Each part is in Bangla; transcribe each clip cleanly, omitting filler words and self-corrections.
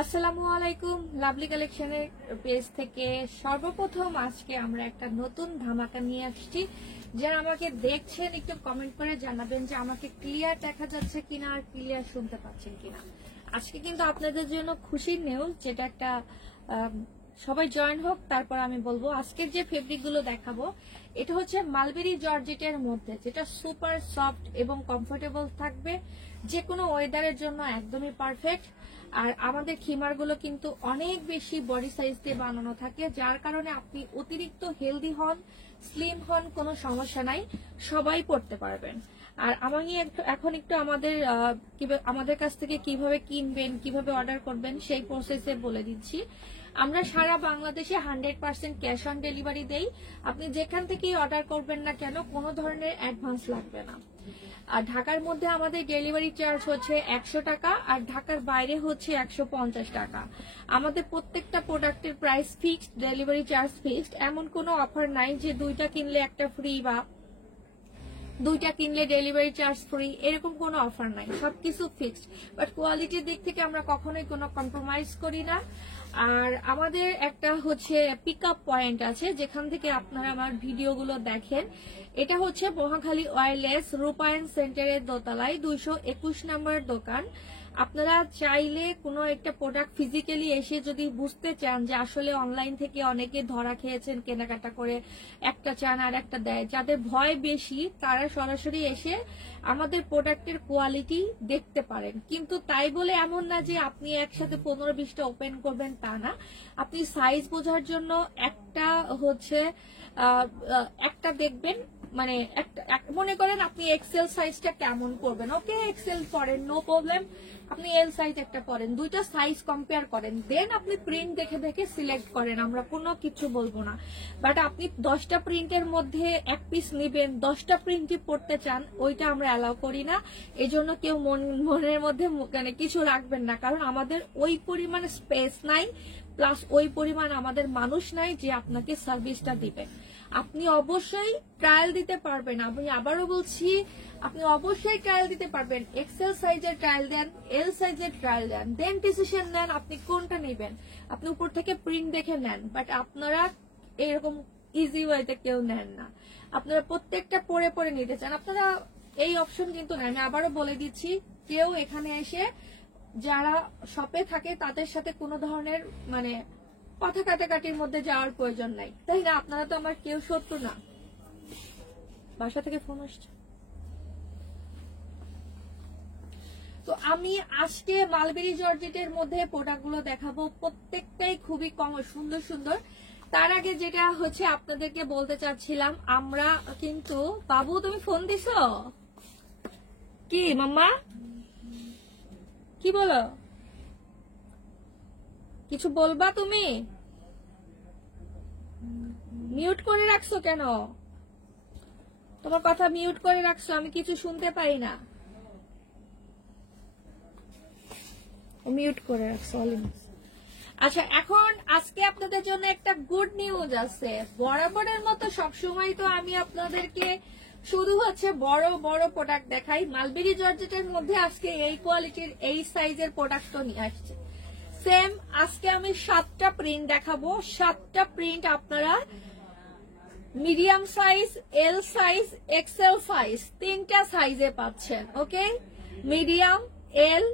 আসসালামু আলাইকুম, লাভলি কালেকশনের পেজ থেকে সর্বপ্রথম আজকে আমরা একটা নতুন ধামাকা নিয়ে আসছি। যারা আমাকে দেখছেন একটু কমেন্ট করে জানাবেন যে আমাকে ক্লিয়ার দেখা যাচ্ছে কিনা আর ক্লিয়ার শুনতে পাচ্ছেন কিনা। আজকে কিন্তু আপনাদের জন্য খুশির নিউজ, যেটা একটা সবাই জয়েন হোক, তারপর আমি বলবো। আজকের যে ফেব্রিক গুলো দেখাবো এটা হচ্ছে মালবেরি জর্জেটের মধ্যে, যেটা সুপার সফট এবং কমফোর্টেবল থাকবে, যে কোনো ওয়েদারের জন্য একদমই পারফেক্ট। আর আমাদের খিমারগুলো কিন্তু অনেক বেশি বডি সাইজ দিয়ে বানানো থাকে, যার কারণে আপনি অতিরিক্ত হেলদি হন, স্লিম হন, কোনো সমস্যা নাই, সবাই পড়তে পারবেন। আর আমি এখন একটু আমাদের কাছ থেকে কিভাবে কিনবেন, কিভাবে অর্ডার করবেন সেই প্রসেসে বলে দিচ্ছি। আমরা সারা বাংলাদেশে 100% ক্যাশ অন ডেলিভারি দেই। আপনি যেখান থেকেই অর্ডার করবেন না কেন, কোনো ধরনের অ্যাডভান্স লাগবে না। আর ঢাকার মধ্যে আমাদের ডেলিভারি চার্জ হচ্ছে 100 টাকা, আর ঢাকার বাইরে হচ্ছে 150 টাকা। আমাদের প্রত্যেকটা প্রোডাক্টের price fixed, delivery charge fixed. এমন কোনো অফার নাই যে দুইটা কিনলে একটা ফ্রি বা দুইটা কিনলে ডেলিভারি চার্জ ফ্রি, এরকম কোনো অফার নাই, সবকিছু ফিক্সড। বাট কোয়ালিটির দিক থেকে আমরা কখনোই কোনো কম্প্রোমাইজ করি না। আর আমাদের একটা হচ্ছে পিক আপ পয়েন্ট আছে, যেখান থেকে আপনারা আমার ভিডিওগুলো দেখেন। এটা হচ্ছে মহাখালী ওয়্যারলেস রূপায়ণ সেন্টারের দোতলায় 221 নম্বর দোকান। আপনারা চাইলে কোনো একটা প্রোডাক্ট ফিজিক্যালি এসে যদি বুঝতে চান যে আসলে অনলাইন থেকে অনেকে ধরা খেয়েছেন কেনাকাটা করে, একটা চান আর একটা দেয়, যাদের ভয় বেশি তারা সরাসরি এসে আমাদের প্রোডাক্টের কোয়ালিটি দেখতে পারেন। কিন্তু তাই বলে এমন না যে আপনি একসাথে 15-20টা ওপেন করবেন, তা না। আপনি সাইজ বোঝার জন্য একটা দেখবেন, মানে মনে করেন আপনি এক্সেল সাইজটা কেমন করবেন, ওকে এক্সেল পরেন, নো প্রবলেম। আপনি এল সাইজ একটা পরেন, দুইটা সাইজ কম্পেয়ার করেন, দেন আপনি প্রিন্ট দেখে দেখে সিলেক্ট করেন, আমরা কোনো কিছু বলবো না। বাট আপনি 10টা প্রিন্টের মধ্যে এক পিস নিবেন, 10টা প্রিন্টই পড়তে চান, ওইটা আমরা অ্যালাউ করি না। এই জন্য কেউ মনের মধ্যে মানে কিছু রাখবেন না, কারণ আমাদের ওই পরিমাণ স্পেস নাই, প্লাস ওই পরিমাণ আমাদের মানুষ নাই যে আপনাকে সার্ভিসটা দিবে। আপনি অবশ্যই ট্রায়াল দিতে পারবেন, আমি আবারও বলছি, আপনি অবশ্যই ট্রায়াল দিতে পারবেন। এক্সেল সাইজের ট্রায়াল দেন, এল সাইজের ট্রায়াল দেন, দেন ডিসিশন নেন আপনি কোনটা নেবেন। আপনি উপর থেকে প্রিন্ট দেখে নেন, বাট আপনারা এরকম ইজি ওয়েতে কেউ নেন না। আপনারা প্রত্যেকটা পরে পরে নিতে চান, আপনারা এই অপশন কিন্তু নেন। আমি আবারও বলে দিচ্ছি, কেউ এখানে এসে যারা শপে থাকে তাদের সাথে কোনো ধরনের মানে কথা কাটাকাটির মধ্যে যাওয়ার প্রয়োজন নাই, তাই না? আপনারা তো আমার কেউ শত্রু না। বাসা থেকে ফোন আসছে। তো আমি আজকে মালবেরি জর্জেটের মধ্যে প্রোডাক্টগুলো দেখাবো, প্রত্যেকটাই খুবই সুন্দর সুন্দর। তার আগে যেটা হচ্ছে আপনাদেরকে বলতে চাচ্ছিলাম, আমরা কিন্তু, বাবু তুমি ফোন দিছো কি? মাম্মা কি বলো? কিছু বলবা তুমি? মিউট করে রাখছো কেন? তোমার কথা মিউট করে রাখছো, আমি কিছু শুনতে পাই না। মিউট করে রাখছো। আচ্ছা, এখন আজকে আপনাদের জন্য একটা গুড নিউজ আছে। বরাবরের মতো সবসময় তো আমি আপনাদেরকে শুধু হচ্ছে বড় বড় প্রোডাক্ট দেখাই। মালবেরি জর্জেটের মধ্যে আজকে এই কোয়ালিটির এই সাইজের প্রোডাক্ট নিয়ে আসছে। সেম আজকে আমি 7টা প্রিন্ট দেখাবো। 7টা প্রিন্ট আপনারা medium size, L size, XL size, 3টা সাইজে পাচ্ছেন। ওকে, মিডিয়াম, এল,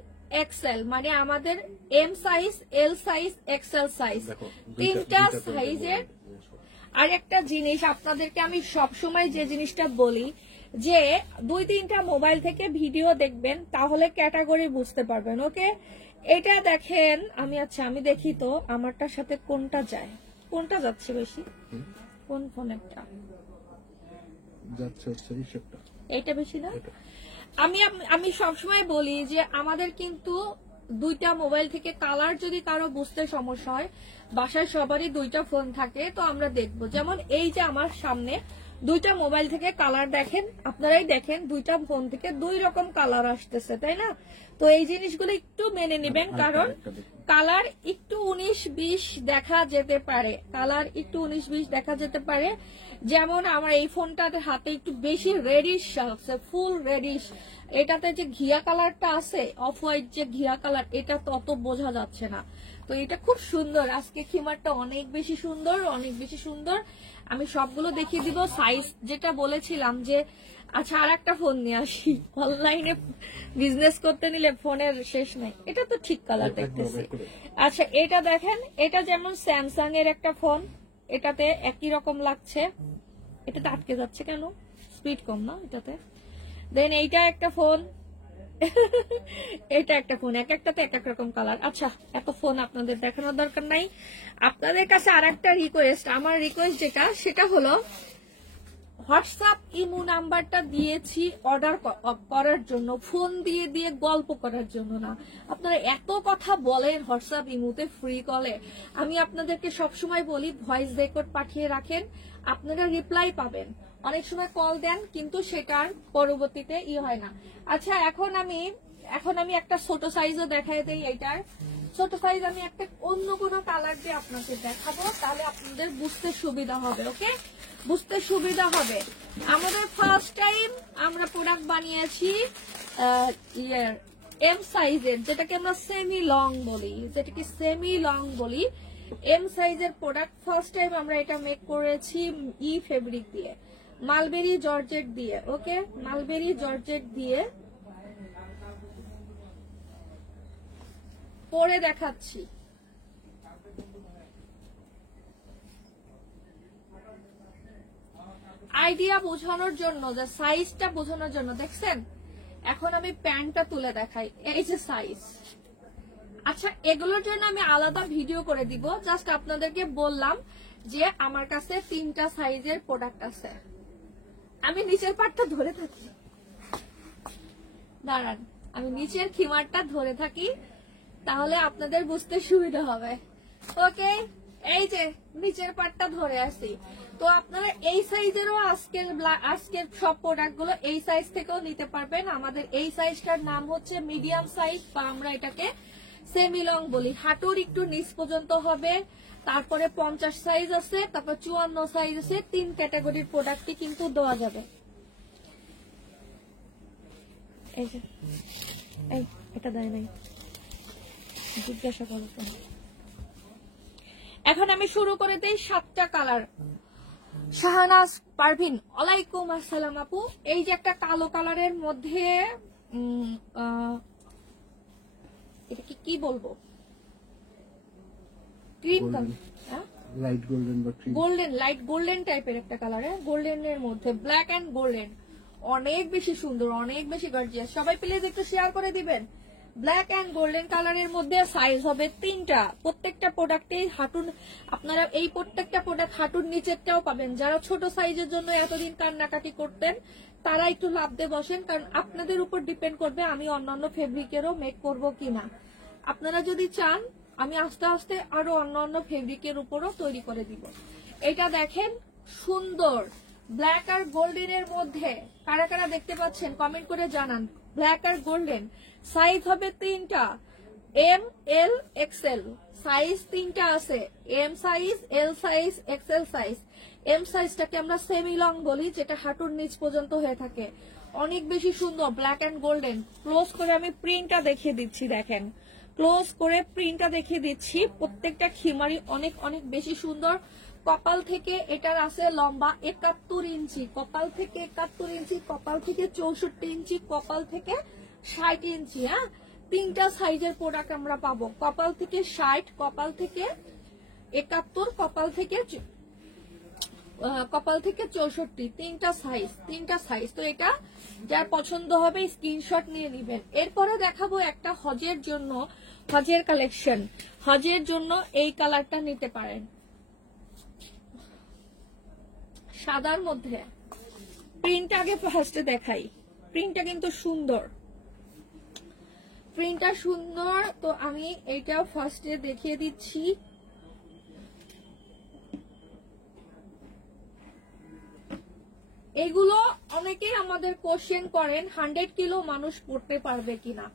এক্সেল, মানে আমাদের M size, L size, XL size, 3টা সাইজের। আর একটা জিনিস আপনাদেরকে আমি সবসময় যে জিনিসটা বলি, যে 2-3টা মোবাইল থেকে ভিডিও দেখবেন, তাহলে ক্যাটাগরি বুঝতে পারবেন। ওকে, এটা দেখেন, আমি দেখি তো আমারটার সাথে কোনটা যায়, কোনটা যাচ্ছে বেশি, কোন ফোনেরটা যাচ্ছে, এইটা বেশি না? আমি সবসময় বলি যে আমাদের কিন্তু 2টা মোবাইল থেকে কালার যদি কারো বুঝতে সমস্যা হয়, বাসায় সবারই 2টা ফোন থাকে, তো আমরা দেখবো। যেমন এই যে আমার সামনে 2টা মোবাইল থেকে কালার দেখেন, আপনারাই দেখেন 2টা ফোন থেকে 2 রকম কালার আসতেছে, তাই না? তো এই জিনিসগুলো একটু মেনে নেবেন, কারণ কালার একটু 19-20 দেখা যেতে পারে, কালার একটু 19-20 দেখা যেতে পারে। যেমন আমার এই ফোনটাতে হাতে একটু বেশি রেডিশ, ফুল রেডিশ, এটাতে যে ঘিয়া কালারটা আছে, অফ হোয়াইট যে ঘিয়া কালার, এটা তো অত বোঝা যাচ্ছে না। তো এটা খুব সুন্দর, আজকে খিমারটা অনেক বেশি সুন্দর, অনেক বেশি সুন্দর। আমি সবগুলো দেখিয়ে দিব। সাইজ যেটা বলেছিলাম যে, আচ্ছা আর একটা ফোন নিয়ে আসি, অনলাইনে বিজনেস করতে নিলে ফোনের শেষ নাই। এটা তো ঠিক কালার দেখতেছি। আচ্ছা এটা দেখেন, এটা যেমন স্যামসাং এর একটা ফোন, এটাতে একই রকম লাগছে। এটাতে আটকে যাচ্ছে কেন? স্পিড কম না এটাতে। দেন এইটা একটা ফোন, এটা একটা ফোন, এক একটাতে এক এক রকম কালার। আচ্ছা এত ফোন আপনাদের দেখানোর দরকার নাই। আপনাদের কাছে আর একটা রিকোয়েস্ট, আমার রিকোয়েস্ট যেটা সেটা হলো হোয়াটসঅ্যাপ ইমো নাম্বারটা দিয়েছি অর্ডার করার জন্য, ফোন দিয়ে দিয়ে গল্প করার জন্য না। আপনারা এত কথা বলেন হোয়াটসঅ্যাপ ইমোতে ফ্রি কলে, আমি আপনাদেরকে সবসময় বলি ভয়েস রেকর্ড পাঠিয়ে রাখেন, আপনারা রিপ্লাই পাবেন। অনেক সময় কল দেন কিন্তু সেটার পরবর্তীতে হয় না। আচ্ছা এখন আমি একটা ছোট সাইজও দেখাই দেই। এইটার ছোট সাইজ আমি একটা অন্য কোনো কালার দিয়ে আপনাকে দেখাবো, তাহলে আপনাদের বুঝতে সুবিধা হবে। ওকে, বুঝতে সুবিধা হবে। আমাদের ফার্স্ট টাইম আমরা প্রোডাক্ট বানিয়েছি এম সাইজের, যেটাকে আমরা সেমি লং বলি, এম সাইজের প্রোডাক্ট ফার্স্ট টাইম আমরা এটা মেক করেছি ফেব্রিক দিয়ে, মালবেরি জর্জেট দিয়ে। ওকে, মালবেরি জর্জেট দিয়ে পরে দেখাচ্ছি। আইডিয়া বোঝানোর জন্য, যে সাইজটা বোঝানোর জন্য, দেখছেন? এখন আমি প্যান্টটা তুলে দেখাই, এই যে সাইজ। আচ্ছা এগুলোর জন্য আমি আলাদা ভিডিও করে দিব, জাস্ট আপনাদেরকে বললাম যে আমার কাছে 3টা সাইজের প্রোডাক্ট আছে। আমি নিচের পাটটা ধরে থাকি, দাঁড়ান আমি নিচের খিমারটা ধরে থাকি, তাহলে আপনাদের বুঝতে সুবিধা হবে। ওকে, এই যে নিচের পাটটা ধরে আসি। তো আপনারা এই সাইজেরও আজকের সব প্রোডাক্ট গুলো এই সাইজ থেকেও নিতে পারবেন। আমাদের এই সাইজটার নাম হচ্ছে মিডিয়াম সাইজ, বা আমরা এটাকে সেমি লং বলি। হাঁটুর একটু নিচ পর্যন্ত হবে। তারপরে 50 সাইজ আছে, তারপর 54 সাইজ আছে। 3 ক্যাটাগরির প্রোডাক্টই কিন্তু দেওয়া যাবে। এই যে এটা দেয় নাই, জিজ্ঞাসা করো। এখন আমি শুরু করে দিই 7টা কালার। শাহনাজ পারভিন, ওয়ালাইকুম আসসালাম আপু। এই যে একটা কালো কালারের মধ্যে এটা কি বলবো, ক্রিম কালার, লাইট গোল্ডেন বা গোল্ডেন, লাইট গোল্ডেন টাইপের একটা কালার, গোল্ডেনের মধ্যে ব্ল্যাক এন্ড গোল্ডেন, অনেক বেশি সুন্দর, অনেক বেশি গর্জিয়াস। সবাই প্লিজ একটু শেয়ার করে দিবেন। ব্ল্যাক এন্ড গোল্ডেন কালারের মধ্যে সাইজ হবে 3টা। প্রত্যেকটা প্রোডাক্টে হাঁটুর, আপনারা এই প্রত্যেকটা প্রোডাক্ট হাঁটুর নিচেরটাও পাবেন। যারা ছোট সাইজের জন্য এতদিন কান্নাকাটি করতেন তারা একটু লাভ দিয়ে বসেন, কারণ আপনাদের উপর ডিপেন্ড করবে আমি অন্যান্য ফেব্রিকেরও মেক করব কিনা। আপনারা যদি চান আমি আস্তে আস্তে আরো অন্যান্য ফেব্রিকের উপরও তৈরি করে দিব। এটা দেখেন সুন্দর ব্ল্যাক আর গোল্ডেনের মধ্যে, কারা কারা দেখতে পাচ্ছেন কমেন্ট করে জানান। ব্ল্যাক আর গোল্ডেন, সাইজ হবে 3টা, এম এল এক্সেল সাইজ 3টা আছে, M size, L size, XL size. M সাইজটাকে আমরা সেমি লং বলি, যেটা হাঁটুর নিচ পর্যন্ত হয়ে থাকে। অনেক বেশি সুন্দর ব্ল্যাক এন্ড গোল্ডেন। ক্লোজ করে আমি প্রিন্টটা দেখিয়ে দিচ্ছি, দেখেন ক্লোজ করে প্রিন্টটা দেখিয়ে দিচ্ছি। প্রত্যেকটা খিমারি অনেক অনেক বেশি সুন্দর। কপাল থেকে এটার আছে লম্বা 71 ইঞ্চি, কপাল থেকে 71 ইঞ্চি, কপাল থেকে 64 ইঞ্চি, কপাল থেকে 60 ইঞ্চি। হ্যাঁ, 3টা সাইজের প্রোডাক্ট আমরা পাবো। কপাল থেকে 60, কপাল থেকে 71, কপাল থেকে 64, 3টা সাইজ। তো এটা যার পছন্দ হবে স্ক্রিনশট নিয়ে নেবেন। এরপরে দেখাবো একটা হজের জন্য, হজের কালেকশন। হজের জন্য এই কালারটা নিতে পারেন, সাদার মধ্যে। প্রিন্টটা আগে ফার্স্টে দেখাই, প্রিন্টটা কিন্তু সুন্দর, প্রিন্টটা সুন্দর। তো আমি এইটা ফার্স্টে দেখিয়ে দিচ্ছি। এগুলো অনেকেই আমাদের কোশ্চেন করেন 100 কিলো মানুষ পড়তে পারবে কিনা।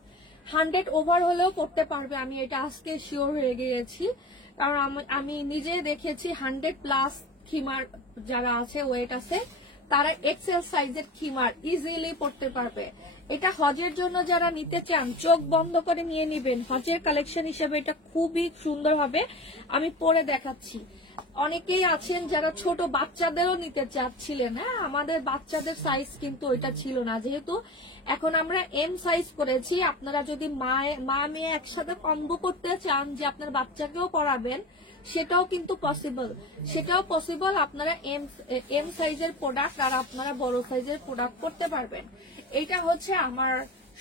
100 ওভার হলেও পড়তে পারবে, আমি এটা আজকে শিওর হয়ে গিয়েছি, কারণ আমি নিজে দেখেছি 100 প্লাস খিমার যারা আছে, ওয়েট আছে, তারা এক্সেল সাইজের খিমার ইজিলি পড়তে পারবে। এটা হজের জন্য যারা নিতে চান চোখ বন্ধ করে নিয়ে নিবেন, হজের কালেকশন হিসেবে এটা খুবই সুন্দর হবে। আমি পরে দেখাচ্ছি। অনেকেই আছেন যারা ছোট বাচ্চাদেরও নিতে চাচ্ছিলেন, হ্যাঁ আমাদের বাচ্চাদের সাইজ কিন্তু ওইটা ছিল না, যেহেতু এখন আমরা এম সাইজ করেছি। আপনারা যদি মা মেয়ে একসাথে কম্বো করতে চান যে আপনার বাচ্চাকেও পড়াবেন, সেটাও কিন্তু পসিবল। আপনারা এম সাইজের প্রোডাক্ট আর আপনারা বড় সাইজের প্রোডাক্ট করতে পারবেন। এটা হচ্ছে আমার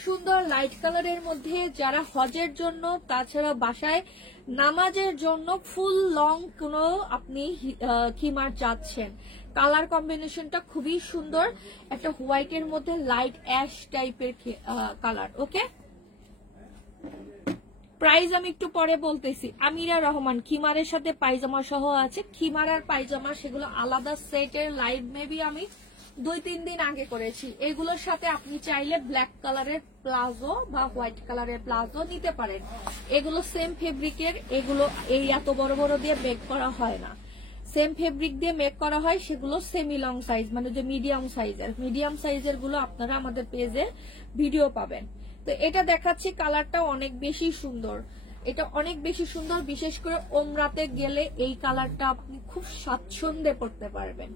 সুন্দর লাইট কালারের মধ্যে, যারা হজের জন্য তাছাড়া বাসায় নামাজের জন্য ফুল লং কোনো আপনি খিমার চাচ্ছেন, কালার কম্বিনেশনটা খুবই সুন্দর। একটা হোয়াইটের মধ্যে লাইট অ্যাশ টাইপের কালার। ওকে, প্রাইস আমি একটু পরে বলতেছি। আমিরা রহমান, খিমারের সাথে পায়জামা সহ আছে। খিমার আর পায়জামা সেগুলো আলাদা সেটের লাইভ মেবি আমি 2-3 দিন আগে করেছি। এগুলোর সাথে আপনি চাইলে ব্ল্যাক কালারের প্লাজো বা হোয়াইট কালারের প্লাজো নিতে পারেন। এগুলো সেম ফেব্রিকের, এগুলো এই এত বড় বড় দিয়ে মেক করা হয় না, সেম ফেব্রিক দিয়ে মেক করা হয়। সেগুলো সেমি লং সাইজ, মানে যে মিডিয়াম সাইজের গুলো আপনারা আমাদের পেজে ভিডিও পাবেন। তো এটা দেখাচ্ছি, কালারটা অনেক বেশি সুন্দর, এটা অনেক বেশি সুন্দর। বিশেষ করে ওমরাতে গেলে এই কালারটা আপনি খুব স্বাচ্ছন্দ্যে পড়তে পারবেন।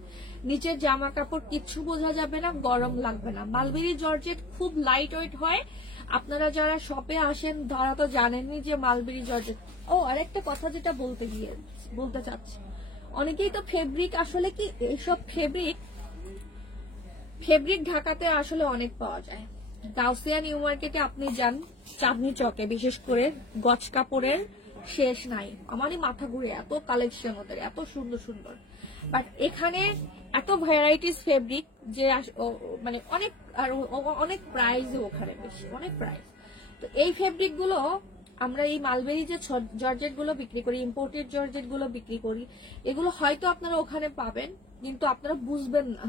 নিচের জামা কাপড় কিচ্ছু বোঝা যাবে না, গরম লাগবে না। মালবেরি জর্জেট খুব লাইট ওয়েট হয়। আপনারা যারা শপে আসেন তারা তো জানেনই যে মালবেরি জর্জেট। ও আরেকটা কথা যেটা বলতে চাচ্ছি, অনেকেই তো ফেব্রিক, আসলে কি এইসব ফেব্রিক ঢাকাতে আসলে অনেক পাওয়া যায়। গাউসিয়া নিউ মার্কেটে আপনি যান, চাঁদনি চকে বিশেষ করে গজ কাপড়ের শেষ নাই। আমারই মাথা ঘুরে, এত কালেকশন ওদের, এত সুন্দর সুন্দর। বাট এখানে এত ভ্যারাইটিস ফেব্রিক যে মানে অনেক, আর অনেক প্রাইস ওখানে বেশি, অনেক প্রাইস। তো এই ফেব্রিক গুলো আমরা এই মালবেরি যে জর্জেট গুলো বিক্রি করি, ইম্পোর্টেড জর্জেট গুলো বিক্রি করি, এগুলো হয়তো আপনারা ওখানে পাবেন কিন্তু আপনারা বুঝবেন না,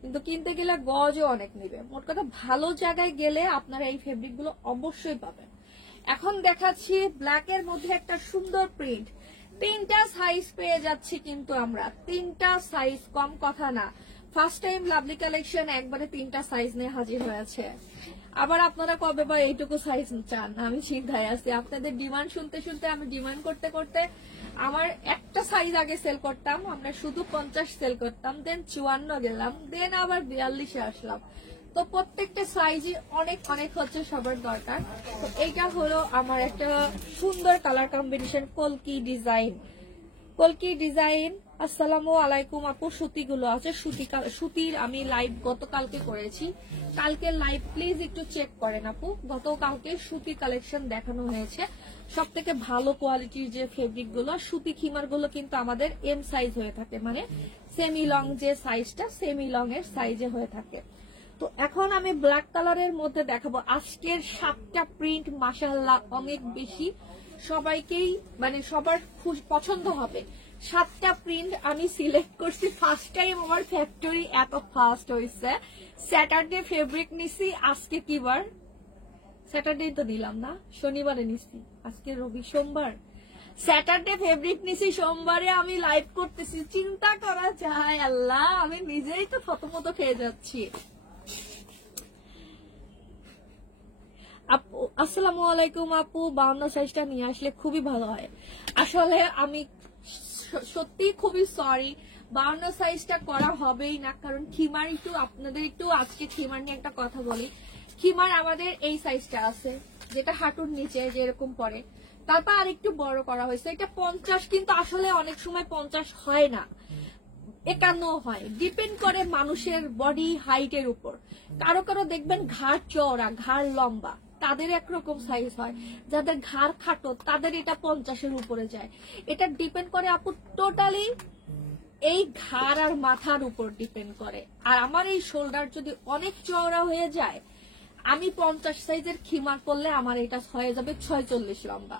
কিন্তু কিনতে গেলে গজও অনেক নিবে। মোট কথা ভালো জায়গায় গেলে আপনারা এই ফেব্রিক গুলো অবশ্যই পাবেন। এখন দেখাচ্ছি ব্ল্যাক এর মধ্যে একটা সুন্দর প্রিন্ট। 3টা সাইজ পেয়ে যাচ্ছি, কিন্তু আমরা 3টা সাইজ, কম কথা না। ফার্স্ট টাইম লাভলি কালেকশন একবারে 3টা সাইজ নিয়ে হাজির হয়েছে। আবার আপনারা কবে বা এইটুকু সাইজ চান, আমি চিন্তায় আছি। আপনাদের ডিমান্ড শুনতে শুনতে, আমি ডিমান্ড করতে করতে, আমার একটা সাইজ আগে সেল করতাম, আমরা শুধু 50 সেল করতাম, দেন 54 গেলাম, দেন আবার 42-এ আসলাম। তো প্রত্যেকটা সাইজই অনেক অনেক হচ্ছে সবার দরকার। তো এইটা হলো আমার একটা সুন্দর কালার কম্বিনেশন, কলকি ডিজাইন। আসসালামু আলাইকুম আপু, সুতিগুলো আছে, সুতির আমি লাইভ গতকালকে করেছি। কালকের লাইভ প্লিজ একটু চেক করেন আপু, গতকালকে সুতি কালেকশন দেখানো হয়েছে। সব থেকে ভালো কোয়ালিটির যে ফেব্রিক গুলো, সুতি খিমার গুলো কিন্তু আমাদের এম সাইজ হয়ে থাকে, মানে সেমি লং যে সাইজটা, সেমি লং এর সাইজে হয়ে থাকে। তো এখন আমি ব্ল্যাক কালারের মধ্যে দেখাবো আজকের 7টা প্রিন্ট। মাশাআল্লাহ অনেক বেশি, সবাইকেই মানে সবার পছন্দ হবে। 7টা প্রিন্ট আমি সিলেক্ট করছি। ফার্স্ট টাইম আমার ফ্যাক্টরি এত ফাস্ট হয়েছে। স্যাটারডে ফেব্রিক নিছি, আজকে কি বার? স্যাটারডে তো দিলাম না, শনিবারে নিছি, আজকে রবি, সোমবার। স্যাটারডে ফেব্রিক নিছি, সোমবারে আমি লাইভ করতেছি। চিন্তা করা যায় আল্লাহ, আমি নিজেই তো থতমত খেয়ে যাচ্ছি। আপু আসসালামু আলাইকুম আপু, 52 সাইজটা নিয়ে আসলে খুবই ভালো হয়। আসলে আমি সত্যি খুবই সরি, 52 সাইজটা করা হবেই না, কারণ খিমার একটু আপনাদের একটু আজকে খিমার নিয়ে একটা কথা বলি। খিমার আমাদের এই সাইজটা আছে, যেটা হাঁটুর নিচে যেরকম পরে, তারপর আর একটু বড় করা হয়েছে। এটা 50, কিন্তু আসলে অনেক সময় 50 হয় না, 51 হয়। ডিপেন্ড করে মানুষের বডি হাইটের উপর। কারো কারো দেখবেন ঘাড় চওড়া, ঘাড় লম্বা, তাদের একরকম সাইজ হয়। যাদের ঘাড় খাটো তাদের এটা 50-এর উপরে যায়। এটা ডিপেন্ড করে আপু টোটালি এই ঘাড় আর মাথার উপর ডিপেন্ড করে। আর আমার এই শোল্ডার যদি অনেক চওড়া হয়ে যায়, আমি 50 সাইজের খিমার করলে আমার এটা হয়ে যাবে 46 লম্বা।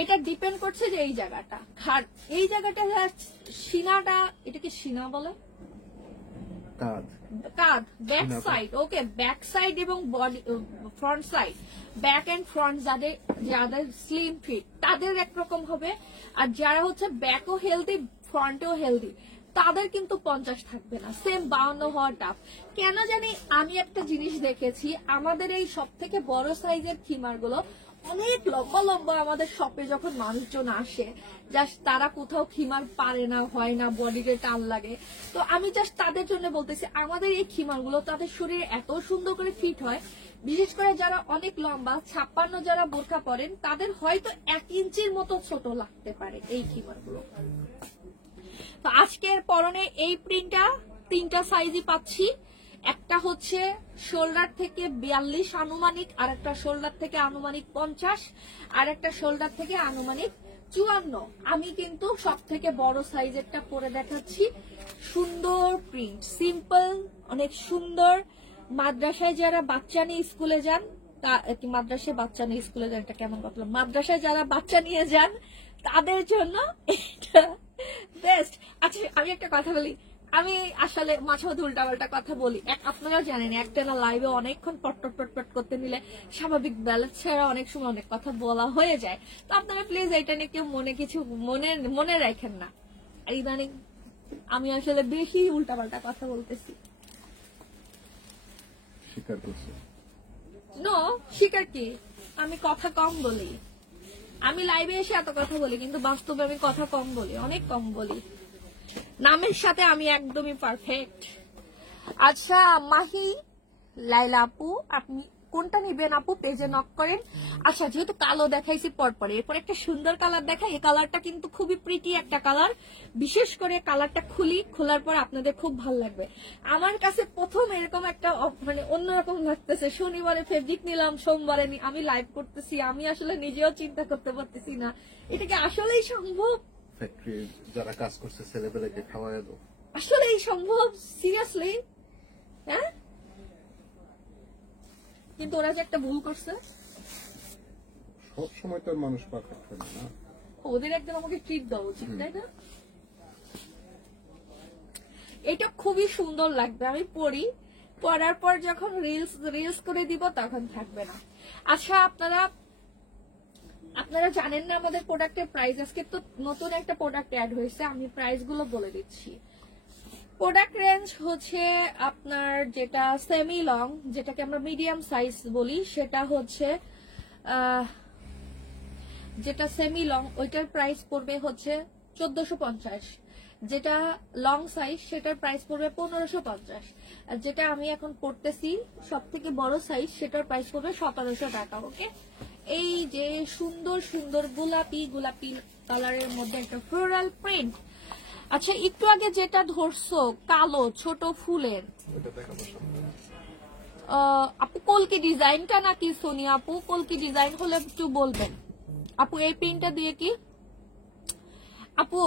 এটা ডিপেন্ড করছে যে এই জায়গাটা ঘাড়, এই জায়গাটা সিনাটা, এটাকে সিনা বলে, কাঁধ, ব্যাক সাইড। ওকে, ব্যাক সাইড এবং body front side, back end front যাদের স্লিম ফিট তাদের একরকম হবে। আর যারা হচ্ছে ব্যাকও হেলদি, ফ্রন্টেও হেলদি, তাদের কিন্তু 50 থাকবে না, সেম 52 হওয়া টাফ। কেন জানি আমি একটা জিনিস দেখেছি, আমাদের এই সব থেকে বড় সাইজের খিমার গুলো অনেক লম্বা লম্বা আমাদের শপে যখন মানুষজন আসে, জাস্ট তারা কোথাও খিমার পারে না, হয় না, বডিতে টান লাগে। তো আমি জাস্ট তাদের জন্য বলতেছি, আমাদের এই খিমার গুলো তাদের শরীরে এত সুন্দর করে ফিট হয়, বিশেষ করে যারা অনেক লম্বা 56 যারা বোরখা পরেন তাদের হয়তো 1 ইঞ্চির মতো ছোট লাগতে পারে এই খিমার গুলো। তো আজকের পরনে এই প্রিন্টটা 3টা সাইজই পাচ্ছি। একটা হচ্ছে শোল্ডার থেকে 42 আনুমানিক, আর একটা শোল্ডার থেকে আনুমানিক 50, আর একটা শোল্ডার থেকে আনুমানিক 54। আমি কিন্তু সব থেকে বড় সাইজেরটা পরে দেখাচ্ছি। সুন্দর প্রিন্ট, সিম্পল, অনেক সুন্দর। মাদ্রাসায় যারা বাচ্চা নিয়ে স্কুলে যান, মাদ্রাসায় বাচ্চা নিয়ে স্কুলে যান এটা কেমন কথা, মাদ্রাসায় যারা বাচ্চা নিয়ে যান তাদের জন্য এটা বেস্ট। আচ্ছা আমি একটা কথা বলি, আমি আসলে মাঝে মধ্যে উল্টাপাল্টা কথা বলি, আপনারাও জানেন একটা না লাইভে অনেকক্ষণ পটপট পটপট করতে নিলে স্বাভাবিক ব্যালেন্স ছাড়া অনেক সময় অনেক কথা বলা হয়ে যায়। তো আপনারা প্লিজ এটা নিয়ে কেউ কিছু মনে রাখেন না। ইদানিং আমি আসলে বেশি উল্টাপাল্টা কথা বলতেছি। স্বীকার করছে নো, স্বীকার কি, আমি কথা কম বলি। আমি লাইভে এসে এত কথা বলি, কিন্তু বাস্তবে আমি কথা কম বলি, অনেক কম বলি। নামের সাথে আমি একদমই পারফেক্ট। আচ্ছা মাহি লাইলা আপু, আপনি কোনটা নিবেন আপু? পেজে নক করেন। আচ্ছা যেহেতু কালো দেখাইছি পরপরে, এরপর একটা সুন্দর কালার দেখাই। এই কালারটা কিন্তু খুবই প্রিটি একটা কালার, বিশেষ করে কালারটা খোলার পর আপনাদের খুব ভালো লাগবে। আমার কাছে প্রথম এরকম একটা মানে অন্যরকম লাগতেছে। শনিবারে ফেব্রিক নিলাম, সোমবারে আমি লাইভ করতেছি, আমি আসলে নিজেও চিন্তা করতে পারতেছি না এটা কি আসলেই সম্ভব। ফ্যাক্টরি যারা কাজ করছে ছেলেবেলাকে খাওয়ায় দাও, আসলেই সম্ভব, সিরিয়াসলি? হ্যাঁ, কিন্তু ওরা যে একটা ভুল করছে, সব সময় তো আর মানুষ পারফেক্ট হয় না। ওদের একদম আমাকে ট্রিট দেওয়া উচিত, তাই না? এটা খুবই সুন্দর লাগবে, আমি পরার পর যখন রিলস করে দিব তখন থাকবে না। আচ্ছা আপনারা জানেন না আমাদের প্রোডাক্টের প্রাইস, আজকে তো নতুন একটা প্রোডাক্ট অ্যাড হয়েছে, আমি প্রাইস গুলো বলে দিচ্ছি। প্রোডাক্ট রেঞ্জ হচ্ছে আপনার যেটা সেমি লং, যেটাকে আমরা মিডিয়াম সাইজ বলি, সেটা হচ্ছে যেটা সেমি লং ওইটার প্রাইস পড়বে হচ্ছে 1450, যেটা লং সাইজ সেটার প্রাইস পড়বে 1550, আর যেটা আমি এখন পড়তেছি সব থেকে বড় সাইজ সেটার প্রাইস পড়বে 1700 টাকা। ওকে, এই যে সুন্দর সুন্দর গোলাপি কালারের মধ্যে একটা ফ্লোরাল প্রিন্ট। আচ্ছা একটু আগে যেটা ধরছো কালো ছোট ফুলের, আপু কলকি ডিজাইনটা নাকি সোনিয়া আপু? কলকি ডিজাইন হলে একটু বলবেন আপু। এই প্রিন্টটা দিয়ে কি আপু?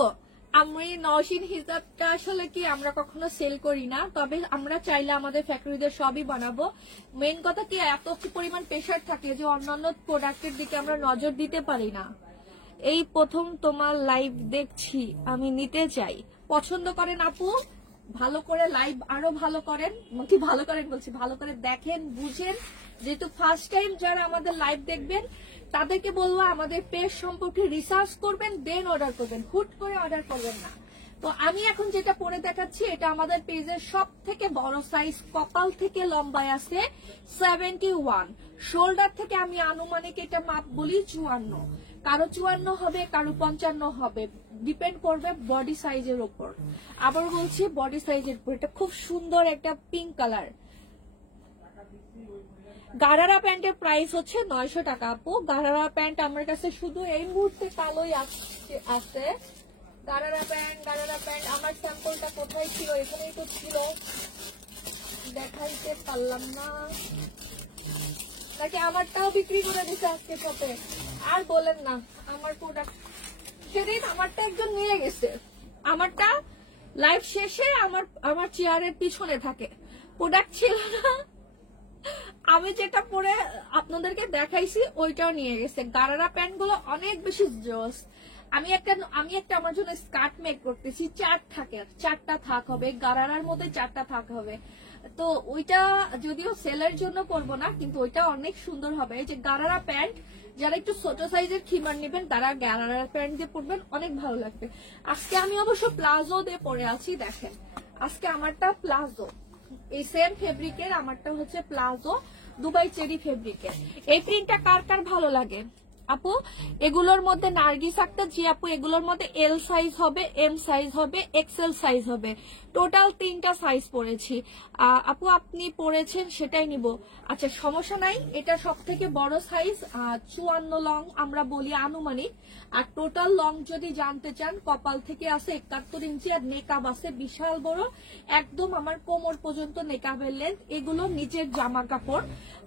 আমি নওশিন হিজাবটা আসলে কি আমরা কখনো সেল করি না, তবে আমরা চাইলে আমাদের ফ্যাক্টরিতে সবই বানাবো। মেন কথা কি এত পরিমাণ প্রেশার থাকে যে অন্যান্য প্রোডাক্টের দিকে আমরা নজর দিতে পারি না। এই প্রথম তোমার লাইভ দেখছি, আমি নিতে চাই। পছন্দ করেন আপু? ভালো করে লাইভ আরো ভালো করেন, কি ভালো করেন বলছি, ভালো করে দেখেন বুঝেন। যেহেতু ফার্স্ট টাইম যারা আমাদের লাইভ দেখবেন তাদেরকে বলবো আমাদের পেজ সম্পর্কে রিসার্চ করবেন, দেন অর্ডার করবেন, হুট করে অর্ডার করবেন না। তো আমি এখন যেটা পরে দেখাচ্ছি এটা আমাদের পেজের সব থেকে বড় সাইজ, কপাল থেকে লম্বায় আছে 71, শোল্ডার থেকে আমি আনুমানিক এটা মাপ বলি 54, কারো 54 হবে, কারো 55 হবে, ডিপেন্ড করবে বডি সাইজের উপর। আবার বলছি বডি সাইজের উপর। এটা খুব সুন্দর একটা পিঙ্ক কালার। গারারা প্যান্টের প্রাইস হচ্ছে 900 টাকা আপু। গারারা প্যান্ট আমার কাছে শুধু এই মুহূর্তে কালোই আছে। গারারা প্যান্ট আমার স্যাম্পলটা কোথায় ছিল? এখানেই তো ছিল, দেখাইতে পারলাম না। নাকি আমারটাও বিক্রি করে দিচ্ছে আজকে শপে? আর বলেন না, আমার প্রোডাক্ট সেদিন আমারটা একজন নিয়ে গেছে, আমারটা লাইভ শেষে আমার চেয়ারের পিছনে থাকে, প্রোডাক্ট ছিল না। আমি যেটা পরে আপনাদেরকে দেখাইছি ওইটাও নিয়ে গেছে। গারারা প্যান্ট গুলো অনেক বেশি জোস। আমি একটা আমার জন্য স্কার্ট মেক করতেছি, 4টা থাক হবে, গারারার মধ্যে 4টা থাক হবে। তো ওইটা যদিও সেলের জন্য করবো না, কিন্তু ওইটা অনেক সুন্দর হবে। এই যে গারারা প্যান্ট, যারা একটু ছোট সাইজের খিমার নেবেন তারা গ্যারারা প্যান্ট দিয়ে পরবেন, অনেক ভালো লাগবে। আজকে আমি অবশ্য প্লাজো দিয়ে পরে আছি, দেখেন আজকে আমারটা প্লাজো, এই সেম ফেব্রিকের আমারটা হচ্ছে প্লাজো, দুবাই চেরি ফেব্রিকের। এই প্রিন্টটা কার কার ভালো লাগে আপু? এগুলোর মধ্যে নার্গিস আক্তার জি আপু, এগুলোর মধ্যে এল সাইজ হবে, এম সাইজ হবে, এক্সেল সাইজ হবে, টোটাল 3টা সাইজ পরেছি। আপু আপনি পরেছেন সেটাই নিব। আচ্ছা সমস্যা নাই, এটা সব থেকে বড় সাইজ 54 লং আমরা বলি আনুমানিক। আর টোটাল লং যদি জানতে চান, কপাল থেকে আছে 71 ইঞ্চি, আর নেকাব আছে বিশাল বড়, একদম আমার কোমর পর্যন্ত নেকাবের লেন্থ। এগুলো নিচের জামা কাপড়,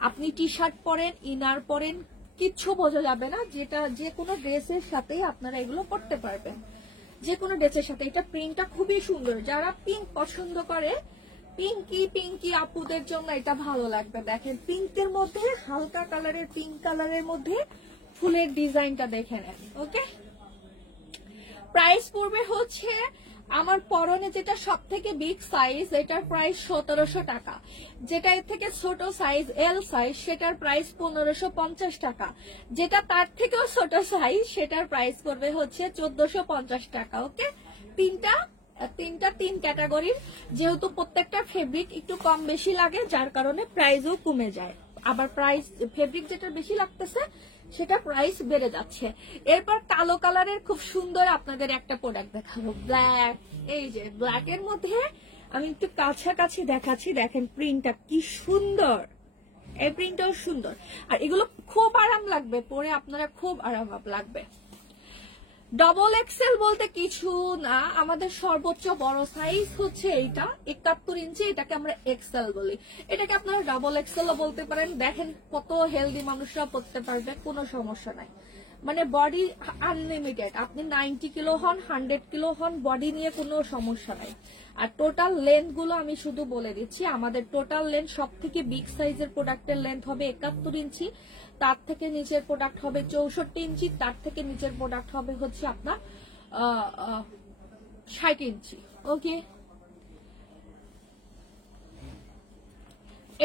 আপনি টি শার্ট পরেন, ইনার পরেন, কিচ্ছু বোঝা যাবে না। যেটা যে কোনো ড্রেসের সাথেই আপনারা এগুলো পরতে পারবেন, যে কোনো ড্রেসের সাথে। এটা প্রিন্টটা খুবই সুন্দর, যারা পিঙ্ক পছন্দ করে, পিঙ্কি আপুদের জন্য এটা ভালো লাগবে। দেখেন পিঙ্কের মধ্যে হালকা কালারের, পিঙ্ক কালারের মধ্যে ফুলের ডিজাইনটা দেখে নেন। ওকে, প্রাইস পড়বে হচ্ছে আমার পরনে যেটা সব থেকে বিগ সাইজ, এটার প্রাইস 1700 টাকা। যেটা এর থেকে ছোট সাইজ এল সাইজ, সেটার প্রাইস 1550 টাকা। যেটা তার থেকেও ছোট সাইজ, সেটার প্রাইস পড়বে হচ্ছে 1450 টাকা। ওকে, তিনটা তিন ক্যাটাগরির, যেহেতু প্রত্যেকটা ফেব্রিক একটু কম বেশি লাগে, যার কারণে প্রাইসও কমে যায়। আবার প্রাইস ফেব্রিক যেটা বেশি লাগতেছে সেটা প্রাইস বেড়ে যাচ্ছে। এরপর কালো কালারের খুব সুন্দর আপনাদের একটা প্রোডাক্ট দেখাবো, ব্ল্যাক। এই যে ব্ল্যাক এর মধ্যে আমি একটু কাছাকাছি দেখাচ্ছি, দেখেন প্রিন্টটা কি সুন্দর, এই প্রিন্টটাও সুন্দর। আর এগুলো খুব আরাম লাগবে পরে, আপনারা খুব আরাম লাগবে। ডবল এক্সেল বলতে কিছু না, আমাদের সর্বোচ্চ বড় সাইজ হচ্ছে এইটা 71 ইঞ্চি, এটাকে আমরা এক্সেল বলি। এটাকে আপনারা ডাবল এক্সেলও বলতে পারেন। দেখেন কত হেলদি মানুষরা পড়তে পারবে, কোনো সমস্যা নাই। মানে বডি আনলিমিটেড, আপনি 90 কিলো হন, 100 কিলো হন, বডি নিয়ে কোনো সমস্যা নাই। আর টোটাল লেন্থ গুলো আমি শুধু বলে দিচ্ছি, আমাদের টোটাল লেন্থ সব থেকে বিগ সাইজের প্রোডাক্টের লেন্থ হবে 71 ইঞ্চি, তার থেকে নিচের প্রোডাক্ট হবে 64 ইঞ্চি, তার থেকে নিচের প্রোডাক্ট হবে হচ্ছে আপনার 60 ইঞ্চি। ওকে,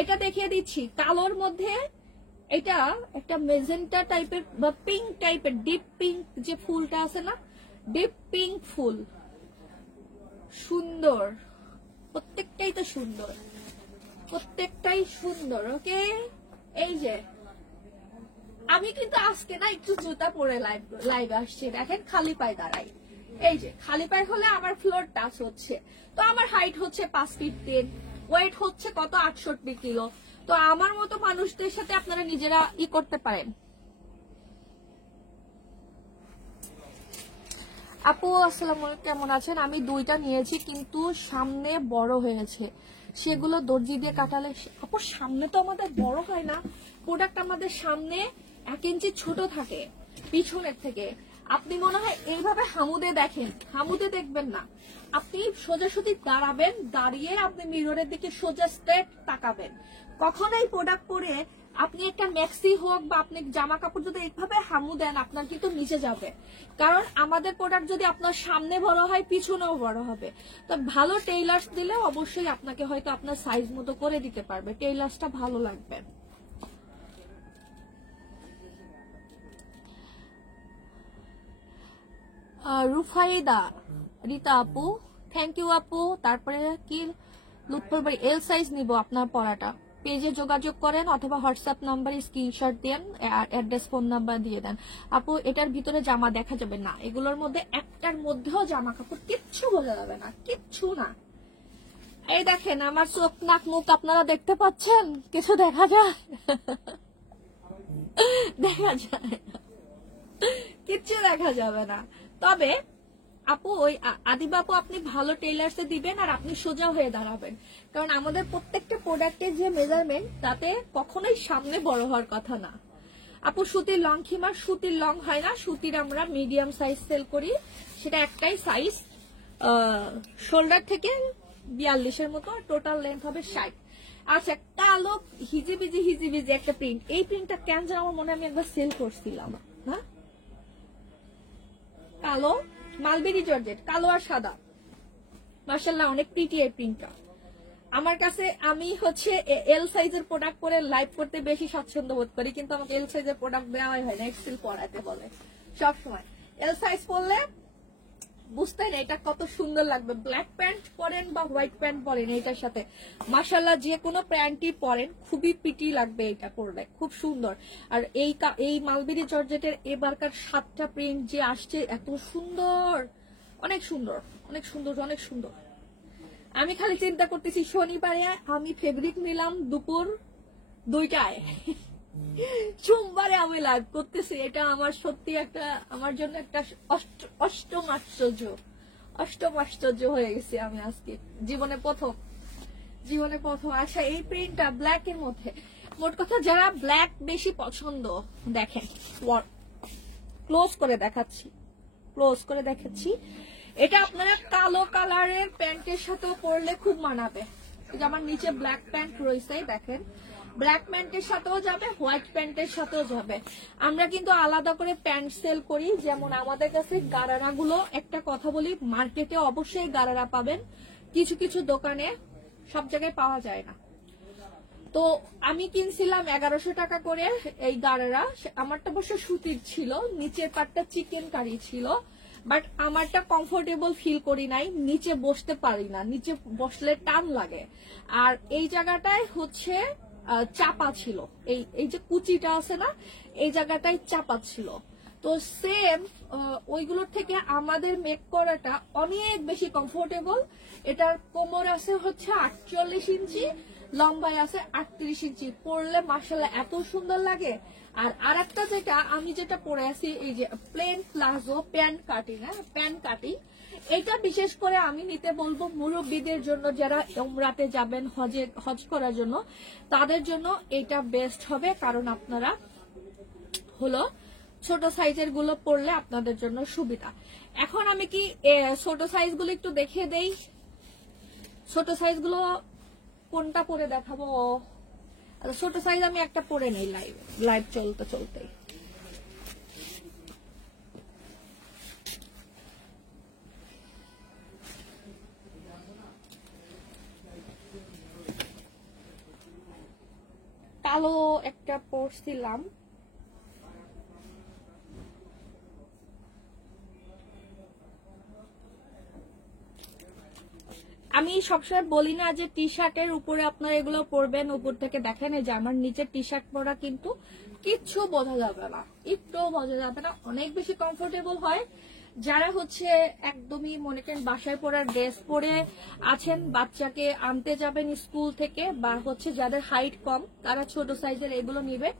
এটা দেখিয়ে দিচ্ছি কালোর মধ্যে। এটা একটা মেজেন্টা টাইপের বা পিঙ্ক টাইপের, ডিপ পিঙ্ক যে ফুলটা আছে না, ডিপ পিঙ্ক ফুল, সুন্দর, প্রত্যেকটাই তো সুন্দর, প্রত্যেকটাই সুন্দর। ওকে, এই যে আমি কিন্তু আজকে না একটু জুতা পরে লাইভ আসছে, দেখেন খালি পায়ে দাঁড়াই। এই যে খালি পায়ে হলে আমার ফ্লোর টাচ হচ্ছে। তো আমার হাইট হচ্ছে 5 ফিট 10, ওয়েট হচ্ছে কত 68 কিলো। তো আমার মতো মানুষদের সাথে আপনারা নিজেরা করতে পারেন। আপু আসসালামু আলাইকুম, কেমন আছেন? আমি দুইটা নিয়েছি কিন্তু সামনে বড় হয়েছে, সেগুলো দর্জি দিয়ে কাটালে। আপু সামনে তো আমাদের বড় হয় না, প্রোডাক্ট আমাদের সামনে 1 ইঞ্চি ছোট থাকে পিছনের থেকে। আপনি মনে হয় এইভাবে হামুদে দেখেন, হামুদে দেখবেন না, আপনি সোজাসুজি দাঁড়াবেন, দাঁড়িয়ে আপনি মিররের দিকে সোজা স্ট্রেট তাকাবেন। কখনোই প্রোডাক্ট পরে আপনি একটা ম্যাক্সি হোক বা আপনি জামা কাপড় যদি এইভাবে হামু দেন, আপনার কিন্তু নিচে যাবে। কারণ আমাদের প্রোডাক্ট যদি আপনার সামনে বড় হয়, পিছনেও বড় হবে। তো ভালো টেইলার্স দিলে অবশ্যই আপনাকে হয়তো আপনার সাইজ মতো করে দিতে পারবে, টেইলার্সটা ভালো লাগবে। রুফাইদা রিতা আপু, থ্যাংক ইউ আপু। তারপরে কি লুৎফুল ভাই, এল সাইজ নিব আপনার পড়াটা। পেজে যোগাযোগ করেন অথবা হোয়াটসঅ্যাপ নাম্বারে স্ক্রিনশট দেন, অ্যাড্রেস ফোন নাম্বার দিয়ে দেন। আপু এটার ভিতরে জামা দেখা যাবে না, এগুলোর মধ্যে একটার মধ্যেও জামা কাপড় কিচ্ছু বোঝা যাবে না, কিচ্ছু না। এই দেখেন আমার চোখ নাক মুখ আপনারা দেখতে পাচ্ছেন, কিছু দেখা যায়? দেখা যায় কিচ্ছু দেখা যাবে না। তবে আপু ওই আদিবা আপু আপনি ভালো টেইলার্সে দিবেন, আর আপনি সোজা হয়ে দাঁড়াবেন, কারণ আমাদের প্রত্যেকটা প্রোডাক্টের যে মেজারমেন্ট তাতে কখনোই সামনে বড় হওয়ার কথা না। আপু সুতির লং খিমার, সুতির লং হয় না, সুতির আমরা মিডিয়াম সাইজ সেল করি, সেটা একটাই সাইজ, শোল্ডার থেকে 42-এর মতো, টোটাল লেন্থ হবে 60। আচ্ছা কালো হিজিবিজি একটা প্রিন্ট, এই প্রিন্টটা কেন যেন আমার মনে আমি একবার সেল করছিলাম না, কালো মালবেরি জর্জেট, কালো আর সাদা, মাশাআল্লাহ অনেক প্রিটি এই প্রিন্টটা। আমার কাছে আমি হচ্ছে এল সাইজের প্রোডাক্ট পরে লাইভ করতে বেশি স্বাচ্ছন্দ্য বোধ করি, কিন্তু আমাকে এল সাইজের প্রোডাক্ট দেওয়াই হয় না, এক্সেল পরাতে বলে সব সময়। এল সাইজ পরলে বুঝতে না এটা কত সুন্দর লাগবে, ব্ল্যাক প্যান্ট পরেন বা হোয়াইট প্যান্ট পরেন এটার সাথে মাশাআল্লাহ যে কোনো প্যান্টই পরেন খুবই পিটি লাগবে এটা পরলে, খুব সুন্দর। আর এই মালবেরি জর্জেটের এবারকার 7টা প্রিন্ট যে আসছে এত সুন্দর, অনেক সুন্দর অনেক সুন্দর অনেক সুন্দর। আমি খালি চিন্তা করতেছি শনিবারে আমি ফেব্রিক নিলাম দুপুর 2টায়, সোমবারে আমি লাইভ করতেছি। এটা আমার সত্যি একটা, আমার জন্য একটা অষ্টম আশ্চর্য হয়ে গেছি আমি আজকে, জীবনে প্রথম। আচ্ছা এই প্রিন্টটা ব্ল্যাক এর মধ্যে, মোট কথা যারা ব্ল্যাক বেশি পছন্দ দেখেন, ক্লোজ করে দেখাচ্ছি, এটা আপনারা কালো কালারের প্যান্টের সাথেও পরলে খুব মানাবে। আমার নিচে ব্ল্যাক প্যান্ট রয়েছে দেখেন, ব্ল্যাক প্যান্টের সাথেও যাবে, হোয়াইট প্যান্টের সাথেও যাবে। আমরা কিন্তু আলাদা করে প্যান্ট সেল করি, যেমন আমাদের কাছে গারারা গুলো, একটা কথা বলি, মার্কেটে অবশ্যই গারারা পাবেন, কিছু কিছু দোকানে সব জায়গায় পাওয়া যায় না। তো আমি কিনছিলাম 1100 টাকা করে এই গারারা, আমারটা অবশ্য সুতির ছিল, নিচের পাটটা চিকেন কারি ছিল, বাট আমারটা কমফোর্টেবল ফিল করি নাই, নিচে বসতে পারি না, নিচে বসলে টান লাগে। আর এই জায়গাটায় হচ্ছে চাপা ছিল, এই যে কুচিটা আছে না, এই জায়গাটায় চাপা ছিল। তো সেম ওইগুলোর থেকে আমাদের মেক করাটা অনেক বেশি কমফোর্টেবল। এটার কোমর আছে হচ্ছে 48 ইঞ্চি, লম্বায় আছে 38 ইঞ্চি, পরলে মাশাআল্লাহ এত সুন্দর লাগে। আর আরেকটা যেটা আমি যেটা পরে আছি, এই যে প্লেন প্লাজো প্যান্ট কাটিং, এটা বিশেষ করে আমি নিতে বলবো মুরব্বীদের জন্য, যারা উমরাতে যাবেন, হজ করার জন্য, তাদের জন্য এটা বেস্ট হবে। কারণ আপনারা হলো ছোট সাইজের গুলো পরলে আপনাদের জন্য সুবিধা। এখন আমি কি ছোট সাইজ গুলো একটু দেখিয়ে দেই, ছোট সাইজ গুলো কোনটা পরে দেখাবো? ছোট সাইজ আমি একটা পরে নেই লাইভ চলতে। কালো একটা পরছিলাম, আমি সবসময় বলি না যে টি শার্টের উপরে আপনারা এগুলো পরবেন, উপর থেকে দেখেন এই যে আমার নিচে টি শার্ট পরা কিন্তু কিচ্ছু বোঝা যাবে না, একটুও বোঝা যাবে না, অনেক বেশি কমফোর্টেবল হয়। যারা হচ্ছে একদমই মনে করেন বাসায় পরার ড্রেস পরে আছেন, বাচ্চাকে আনতে যাবেন স্কুল থেকে, বা হচ্ছে যাদের হাইট কম তারা ছোট সাইজের এগুলো নিবে।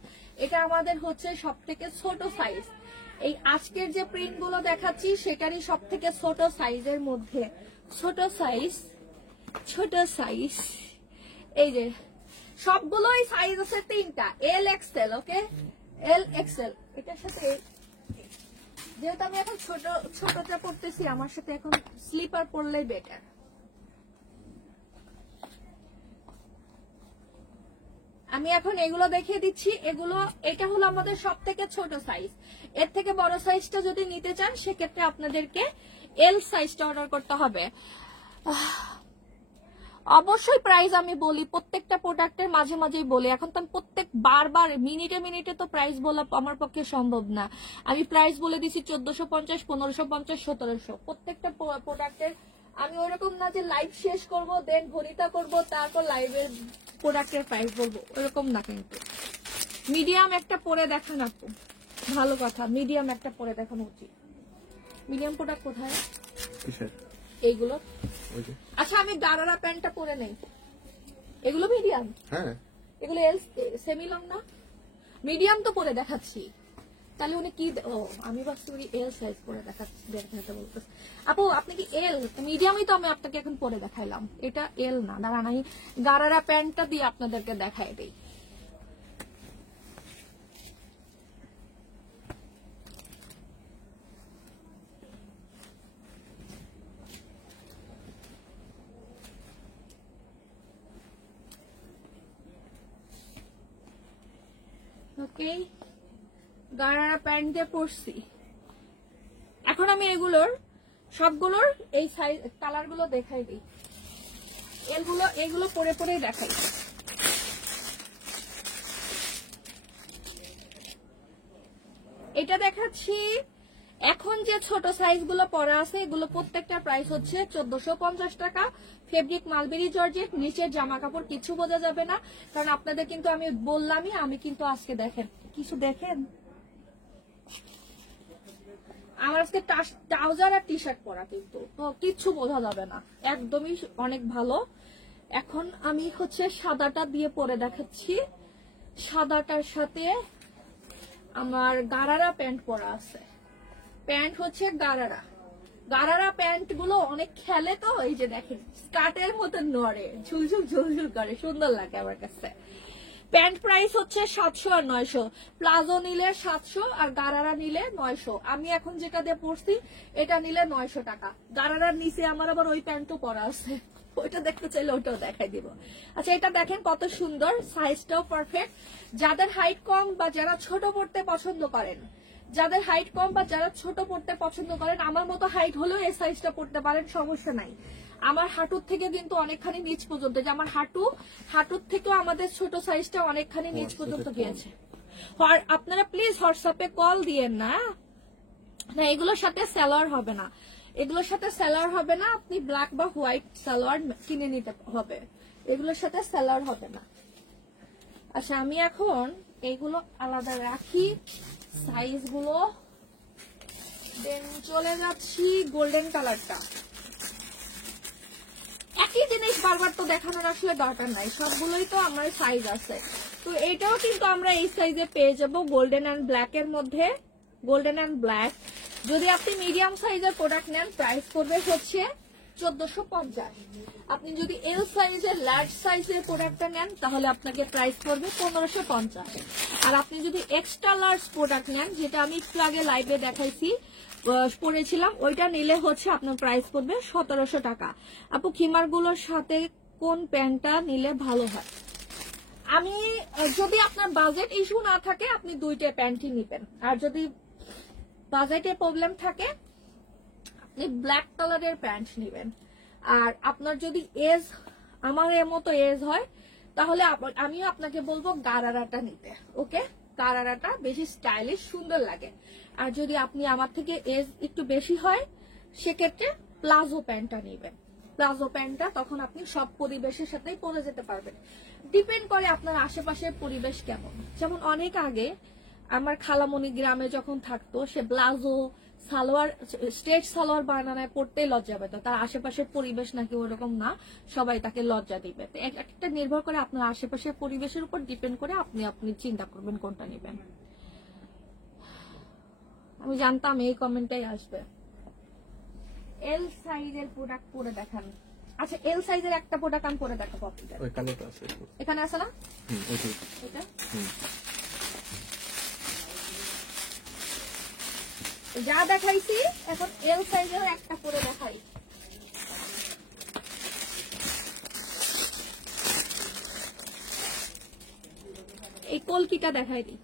এটা আমাদের হচ্ছে সব থেকে ছোট সাইজ। এই আজকের যে প্রিন্ট গুলো দেখাচ্ছি সেটারই সব থেকে ছোট সাইজের মধ্যে, ছোট সাইজ এই যে সবগুলোই সাইজ আছে 3টা, এল এক্সেল। ওকে, এল এক্সেল। এটার সাথে যেহেতু আমি এখন ছোটটা পড়তেছি, আমার সাথে এখন স্লিপার পরলেই বেটার। আমি এখন এগুলো দেখিয়ে দিচ্ছি, এটা হলো আমাদের সব থেকে ছোট সাইজ। এর থেকে বড় সাইজটা যদি নিতে চান সেক্ষেত্রে আপনাদেরকে এল সাইজটা অর্ডার করতে হবে। অবশ্যই প্রাইস আমি বলি, প্রত্যেকটা প্রোডাক্টের মাঝে মাঝেই বলি, এখন তো আমি বারবার মিনিটে তো প্রাইস বলা আমার পক্ষে সম্ভব না। আমি প্রাইস বলে দিছি 1450, 1550, 1700 প্রত্যেকটা প্রোডাক্টের। আমি ওরকম না যে লাইভ শেষ করব দেন ভনিতা করব তারপর লাইভের প্রোডাক্টের প্রাইস বলবো, ওরকম না। কিন্তু মিডিয়াম একটা পরে দেখান আপু, ভালো কথা, মিডিয়াম একটা পরে দেখানো উচিত। মিডিয়াম প্রোডাক্ট কোথায়? এইগুলো। আচ্ছা আমি গারারা প্যান্টটা পরে নেই, এগুলো মিডিয়াম? হ্যাঁ, এগুলো এল সেমি লং না, মিডিয়াম তো পরে দেখাচ্ছি। তাহলে উনি কি, ও আমি ভাবছি উনি এল সাইজ পরে দেখাতে বলতেছে। আপু আপনি কি এল? মিডিয়ামই তো আমি আপনাকে এখন পরে দেখাইলাম, এটা এল না। দাঁড়ান আমি গারারা প্যান্টটা দিয়ে আপনাদেরকে দেখাই দেই। ওকে, গারারা প্যান্ট দিয়ে পরছি। এখন আমি এগুলোর সবগুলোর এই সাইজ কালার গুলো দেখাই দিই। এগুলো পরে পরেই দেখাই। এটা দেখাচ্ছি এখন যে ছোট সাইজ গুলো পরা আছে, এগুলো প্রত্যেকটা প্রাইস হচ্ছে 1450 টাকা। ফেব্রিক মালবেরি জর্জেট, নিচের জামা কাপড় কিছু বোঝা যাবে না, কারণ আপনাদের কিন্তু আমি বললামই, আমি কিন্তু আজকে দেখেন কিছু দেখেন আমার আজকে ট্রাউজার আর টি শার্ট পরা, কিন্তু তো কিচ্ছু বোঝা যাবে না, একদমই অনেক ভালো। এখন আমি হচ্ছে সাদাটা দিয়ে পরে দেখাচ্ছি। সাদাটার সাথে আমার গারারা প্যান্ট পরা আছে। প্যান্ট হচ্ছে গারারা প্যান্ট গুলো অনেক খেলে, তো এই যে দেখেন স্কার্টের মতো নড়ে, ঝুলঝুল ঝুলঝুল করে, সুন্দর লাগে আমার কাছে। প্যান্ট প্রাইস হচ্ছে 700 আর 900, প্লাজো নিলে 700 আর গারারা নিলে 900। আমি এখন যেটা দিয়ে পরছি এটা নিলে 900 টাকা। গারারার নিচে আমার আবার ওই প্যান্টও পরা আছে, ওইটা দেখতে চাইলে ওটাও দেখাই দিব। আচ্ছা এটা দেখেন কত সুন্দর, সাইজটাও পারফেক্ট। যাদের হাইট কম বা যারা ছোট পড়তে পছন্দ করেন, যাদের হাইট কম বা যারা ছোট পড়তে পছন্দ করেন, আমার মতো হাইট হলেও এই সাইজটা পড়তে পারেন, সমস্যা নাই। আমার হাঁটুর থেকে কিন্তু অনেকখানি নিচ পর্যন্ত, যে আমার হাঁটুর থেকেও আমাদের ছোট সাইজটা অনেকখানি নিচ পর্যন্ত গিয়েছে। আপনারা প্লিজ হোয়াটসঅ্যাপে কল দিয়েন না, না এগুলোর সাথে সালোয়ার হবে না, এগুলোর সাথে সালোয়ার হবে না। আপনি ব্ল্যাক বা হোয়াইট সালোয়ার কিনে নিতে হবে, এগুলোর সাথে সালোয়ার হবে না। আচ্ছা আমি এখন এগুলো আলাদা রাখি সাইজ গুলো, দেন চলে যাচ্ছি গোল্ডেন কালারটা। একই জিনিস বারবার তো দেখানোর আসলে দরকার নাই, সবগুলোই তো আমার সাইজ আছে। তো এটাও কিন্তু আমরা এই সাইজে পেয়ে যাবো, গোল্ডেন অ্যান্ড ব্ল্যাক এর মধ্যে, গোল্ডেন অ্যান্ড ব্ল্যাক। যদি আপনি মিডিয়াম সাইজের প্রোডাক্ট নেন প্রাইস পড়বে হচ্ছে 1450। আপনি যদি এল সাইজের লার্জ সাইজের প্রোডাক্টটা নেন তাহলে আপনাকে প্রাইস পড়বে 1550। আর আপনি যদি এক্সট্রা লার্জ প্রোডাক্ট নেন, যেটা আমি একটু আগে লাইভে দেখাইছি পড়েছিলাম, ওইটা নিলে হচ্ছে আপনার প্রাইস পড়বে 1700 টাকা। আপু খিমার গুলোর সাথে কোন প্যান্টটা নিলে ভালো হয়? আমি যদি আপনার বাজেট ইস্যু না থাকে আপনি দুইটা প্যান্টই নিবেন, আর যদি বাজেটের প্রবলেম থাকে আপনি ব্ল্যাক কালারের প্যান্ট নিবেন। আর আপনার যদি এজ আমার এর মতো এজ হয় তাহলে আমিও আপনাকে বলবো গারারাটা নিতে। ওকে, গারারাটা বেশি স্টাইলিশ সুন্দর লাগে। আর যদি আপনি আমার থেকে এজ একটু বেশি হয় সেক্ষেত্রে প্লাজো প্যান্টটা নিবেন। প্লাজো প্যান্টটা তখন আপনি সব পরিবেশের সাথেই পরে যেতে পারবেন। ডিপেন্ড করে আপনার আশেপাশের পরিবেশ কেমন। যেমন অনেক আগে আমার খালামণি গ্রামে যখন থাকতো, সে প্লাজো সালোয়ার স্ট্রেট সালোয়ার বানানায় পড়তেই লজ্জা পেত, তার আশেপাশের পরিবেশ নাকি ওরকম না, সবাই তাকে লজ্জা দিবে। একটা নির্ভর করে আপনার আশেপাশের পরিবেশের উপর ডিপেন্ড করে আপনি চিন্তা করবেন কোনটা নেবেন। আমি জানতাম এই কমেন্টটাই আসবে। এল সাইজের প্রোডাক্ট পরে দেখান। আচ্ছা এল সাইজের একটা প্রোডাক্ট আমি পরে দেখাবো আপনাদের। ওই কালোটা আছে এখানে আছে না? এটা যা দেখাইছি এখন এল সাইজের একটা পরে দেখাই। এই কলকিটা দেখাই দিই।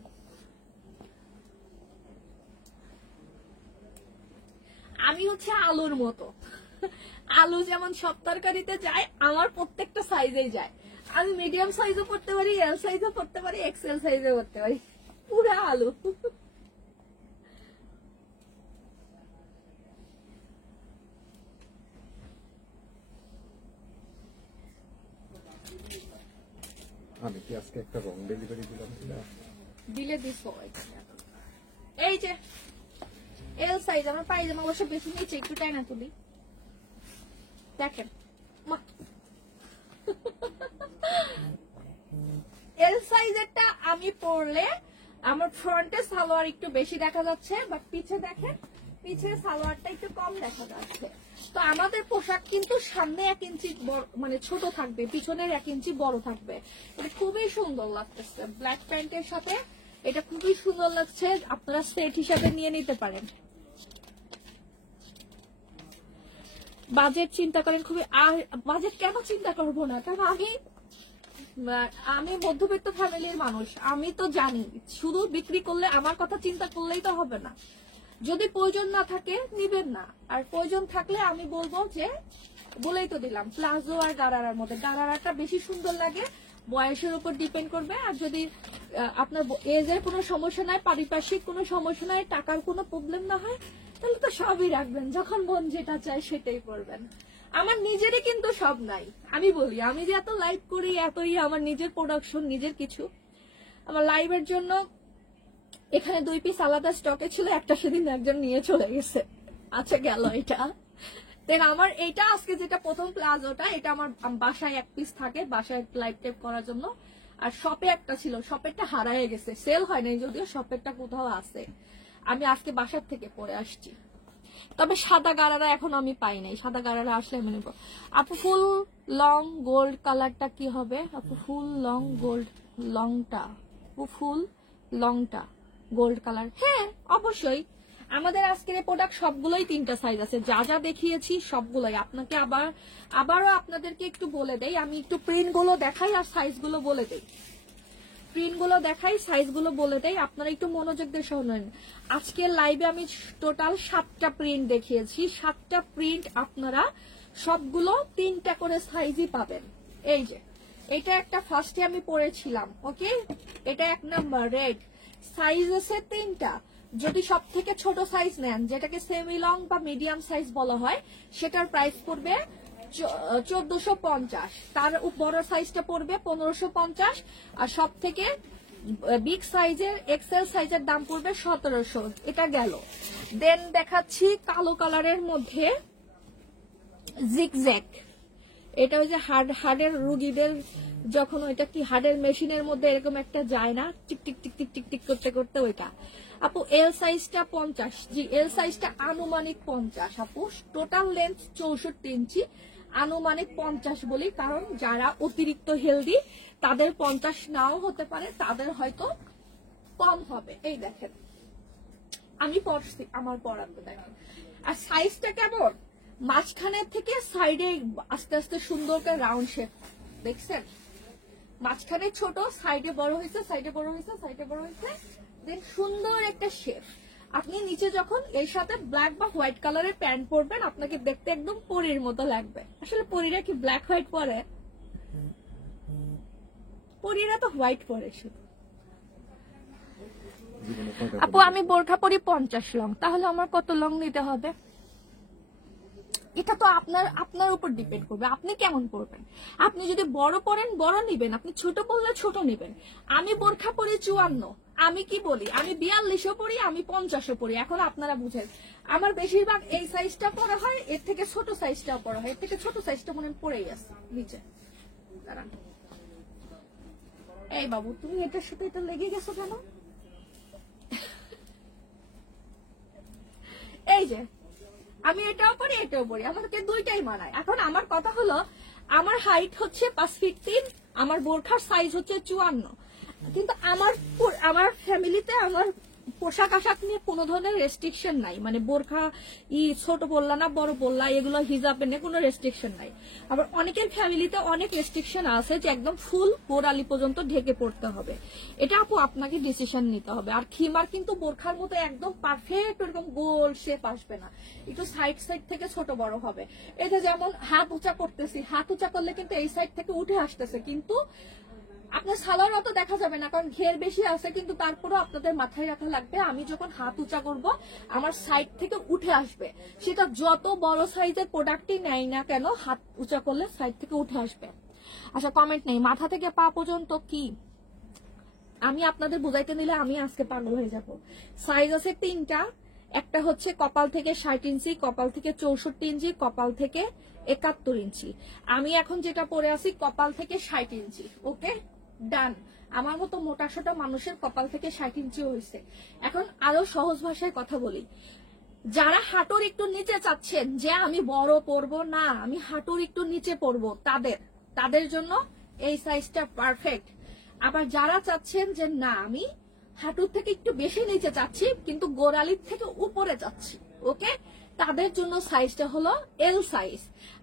আমি হচ্ছে আলুর মতো, আলু যেমন সব তরকারিতে যায় আমার প্রত্যেকটা সাইজেই যায়। আমি মিডিয়াম সাইজও পড়তে পারি, এল সাইজও পড়তে পারি, এক্সেল সাইজও পড়তে পারি, পুরা আলু। আমি কি আজকে একটা রং ডেলিভারি দিলাম? দিলে দিস। এই যে এল সাইজ আমার পায়জামা অবশ্য বেশি নিচে, একটু টাই না তুলি দেখেন। এল সাইজেরটা আমি পরলে আমার ফ্রন্টে সালোয়ার একটু বেশি দেখা যাচ্ছে, বাট পিছে দেখেন পিছে সালোয়ারটা একটু কম দেখা যাচ্ছে। তো আমাদের পোশাক কিন্তু সামনে 1 ইঞ্চি মানে ছোট থাকবে, পিছনের 1 ইঞ্চি বড় থাকবে। এটা খুবই সুন্দর লাগতেছে ব্ল্যাক প্যান্টের সাথে, এটা খুবই সুন্দর লাগছে। আপনারা সেট হিসাবে নিয়ে নিতে পারেন। বাজেট চিন্তা করেন খুবই। আর বাজেট কেন চিন্তা করবো না, কারণ আমি মধ্যবিত্ত ফ্যামিলির মানুষ। আমি তো জানি শুধু বিক্রি করলে আমার কথা চিন্তা করলেই তো হবে না। যদি প্রয়োজন না থাকে নিবেন না, আর প্রয়োজন থাকলে আমি বলবো যে বলেই তো দিলাম প্লাজো আর গারারার মধ্যে গারারাটা বেশি সুন্দর লাগে, বয়সের উপর ডিপেন্ড করবে। আর যদি আপনার এজের কোনো সমস্যা নাই, পারিপার্শ্বিক কোনো সমস্যা নাই, টাকার কোনো প্রবলেম না হয়, তাহলে তো সবই রাখবেন, যখন মন যেটা চায় সেটাই করবেন। আমার নিজেরই কিন্তু সব নাই, আমি বলি আমি যে এত লাইভ করি, এতই আমার নিজের প্রোডাকশন, নিজের কিছু। আমার লাইভের জন্য এখানে 2 পিস আলাদা স্টকে ছিল, একটা সেদিন একজন নিয়ে চলে গেছে, আচ্ছা গেল এটা। দেন আমার এইটা আজকে যেটা প্রথম প্লাজোটা, এটা আমার বাসায় 1 পিস থাকে, বাসায় লাইভ টেপ করার জন্য। আর শপে একটা ছিল, শপেরটা হারায় গেছে, সেল হয় নাই যদিও, শপেরটা কোথাও আছে, আমি আজকে বাসার থেকে পরে আসছি। তবে সাদা গারারা এখন আমি পাই নাই, সাদা গারারা আসলে আমি নেব। আপু ফুল লং গোল্ড কালারটা কি হবে? আপু ফুল লং গোল্ড লংটা, আপু ফুল লংটা গোল্ড কালার, হ্যাঁ অবশ্যই। আমাদের আজকের প্রোডাক্ট সবগুলোই 3টা সাইজ আছে, যা যা দেখিয়েছি সবগুলোই। আপনাকে আবারও আপনাদেরকে একটু বলে দেই, আমি একটু প্রিন্ট গুলো দেখাই আর সাইজ গুলো বলে দেই, প্রিন্ট গুলো দেখাই, সাইজ গুলো বলে দেই, আপনারা একটু মনোযোগ দিয়ে শুনুন। আজকে লাইভে আমি টোটাল 7টা প্রিন্ট দেখিয়েছি, 7টা প্রিন্ট আপনারা সবগুলো 3টা করে সাইজই পাবেন। এই যে এটা একটা ফার্স্টে আমি পরেছিলাম, ওকে, এটা 1 নাম্বার রেড, সাইজ আছে 3টা। যদি সব থেকে ছোট সাইজ নেন, যেটাকে সেমি লং বা মিডিয়াম সাইজ বলা হয়, সেটার প্রাইস পড়বে 1450, তার বড় সাইজটা পড়বে 1550, আর সব থেকে বিগ সাইজের এক্সেল সাইজের দাম পড়বে 1700। এটা গেল। দেন দেখাচ্ছি কালো কালারের মধ্যে জিগজ্যাগ, এটা ওই যে হার্টের রুগীদের যখন ওইটা কি হার্টের মেশিনের মধ্যে এরকম একটা যায় না, tick tick tick tick tick tick করতে করতে, ওইটা আপু এল সাইজটা 50, জি এল সাইজটা আনুমানিক 50 আপু, টোটাল লেন্থ 64 ইঞ্চি, আনুমানিক 50 বলি, কারণ যারা অতিরিক্ত হেলদি তাদের 50 নাও হতে পারে, তাদের হয়তো কম হবে। এই দেখেন আমি পড়ছি, আমার পড়াতে দেখেন। আর সাইজটা কেমন, মাঝখানের থেকে সাইডে আস্তে আস্তে সুন্দর করে রাউন্ড শেপ, দেখছেন? মাঝখানে ছোট, সাইডে বড় হয়েছে, সাইডে বড় হয়েছে, সাইডে বড় হয়েছে, দেন সুন্দর একটা শেপ। আপনি নিচে যখন এর সাথে ব্ল্যাক বা হোয়াইট কালারের প্যান্ট পরবেন, আপনাকে দেখতে একদম পরীর মতো লাগবে। আসলে পরীরা কি ব্ল্যাক হোয়াইট পরে? পরীরা তো হোয়াইট পরে শুধু। আপু আমি বোরখা পরি 50 লং, তাহলে আমার কত লং নিতে হবে? এটা তো আপনার উপর ডিপেন্ড করবে, আপনি কেমন পরবেন। আপনি যদি বড় পরেন বড় নিবেন, আপনি ছোট পরলে ছোট নিবেন। আমি বোরখা পরি 54, আমি কি বলি, আমি 42ও পরি, আমি 50ও পরি। এখন আপনারা বুঝেন, আমার বেশিরভাগ এই সাইজটা পরা হয়, এর থেকে ছোট সাইজটাও পরা হয়, এর থেকে ছোট সাইজটা মনে পড়েই আছে নিচে। দাঁড়ান, এই বাবু তুমি এটার সাথে এটা লেগে গেছো কেন? এই যে আমি এটাও পরি, এটাও পরি, আমাকে দুইটাই মানায়। এখন আমার কথা হলো, আমার হাইট হচ্ছে 5 ফিট 3, আমার বোরখার সাইজ হচ্ছে 54, কিন্তু আমার ফ্যামিলিতে আমার পোশাক আশাক নিয়ে কোনো ধরনের রেস্ট্রিকশন নাই, মানে বোরখা ছোট পড়লা না বড় পড়লা এগুলো হিজাবে নিয়ে কোনো রেস্ট্রিকশন নাই। আবার অনেকের ফ্যামিলিতে অনেক রেস্ট্রিকশন আছে যে একদম ফুল গোড়ালি পর্যন্ত ঢেকে পড়তে হবে, এটা আপু আপনাকে ডিসিশন নিতে হবে। আর খিমার কিন্তু বোরখার মতো একদম পারফেক্ট এরকম গোল শেপ আসবে না, একটু সাইড সাইড থেকে ছোট বড় হবে। এই যে যেমন হাত উঁচা করতেছি, হাত উঁচা করলে কিন্তু এই সাইড থেকে উঠে আসতেছে, কিন্তু আপনার সালোয়ার অত দেখা যাবে না, কারণ ঘের বেশি আছে, কিন্তু তারপরেও আপনাদের মাথায় রাখা লাগবে, আমি যখন হাত উঁচা করব আমার সাইড থেকে উঠে আসবে। সেটা যত বড় সাইজের প্রোডাক্টই নেই না কেন, হাত উঁচা করলে সাইড থেকে উঠে আসবে। আচ্ছা কমেন্ট নেই, মাথা থেকে পা পর্যন্ত কি আমি আপনাদের বুঝাইতে নিলে আমি আজকে পাগল হয়ে যাব। সাইজ আছে 3টা, একটা হচ্ছে কপাল থেকে 60 ইঞ্চি, কপাল থেকে 64 ইঞ্চি, কপাল থেকে 71 ইঞ্চি। আমি এখন যেটা পরে আছি কপাল থেকে 60 ইঞ্চি। ওকে ডান। আমার মতো মোটা সোটা মানুষের কপাল থেকে 60 ইঞ্চি হয়েছে। এখন আরো সহজ ভাষায় কথা বলি, যারা হাঁটুর একটু নিচে চাচ্ছেন যে আমি বড় পরবো না, আমি হাঁটুর একটু নিচে পরবো, তাদের জন্য এই সাইজটা পারফেক্ট। আবার যারা চাচ্ছেন যে না আমি হাঁটুর থেকে একটু বেশি নিচে চাচ্ছি কিন্তু গোড়ালির থেকে উপরে যাচ্ছি, ওকে, তাদের জন্য সাইজটা হলো এল সাইজ।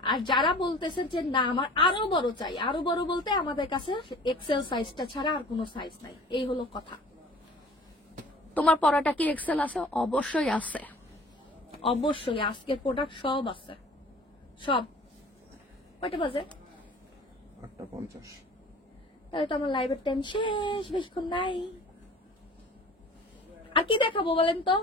আর যারা বলতেছেন যে না আমার আরো বড় চাই, আরো বড় বলতে আমাদের কাছে এক্সেল সাইজটা ছাড়া আর কোনো সাইজ নাই, এই হলো কথা। তোমার পরাটা কি এক্সেল আছে? অবশ্যই আছে, অবশ্যই। আজকের প্রোডাক্ট সব আছে, সব কয়টা বাজে? 8:50। তাহলে তো আমার লাইভের টাইম শেষ, বেশিক্ষণ নাই। আর কি দেখাবো বলেন তো?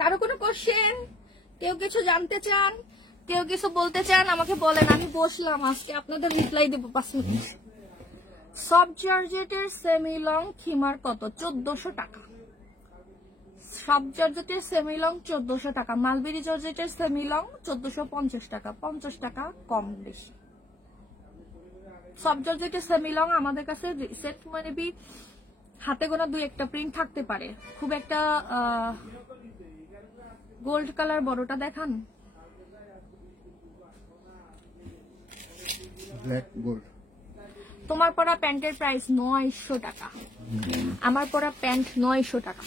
কারো কোনো কোশ্চেন? কেউ কিছু জানতে চান, কেউ কিছু বলতে চান, আমাকে বলেন। আমি বসলাম, আজকে আপনাদের রিপ্লাই দেবো 5 মিনিট। সব জর্জেটের সেমি লং খিমার কত? 1400 টাকা। সব জর্জেটের সেমি লং 1400 টাকা। মালবেরি জর্জেটের সেমি লং 1450 টাকা, 50 টাকা কম বেশি। সব জর্জেটের সেমি লং আমাদের কাছে রিসেন্ট মানে হাতে গোনা 2-1টা প্রিন্ট থাকতে পারে, খুব একটা গোল্ড কালার বড়টা দেখান। Black gold. তোমার পরা প্যান্টের প্রাইস 900 টাকা, আমার পরা প্যান্ট 900 টাকা।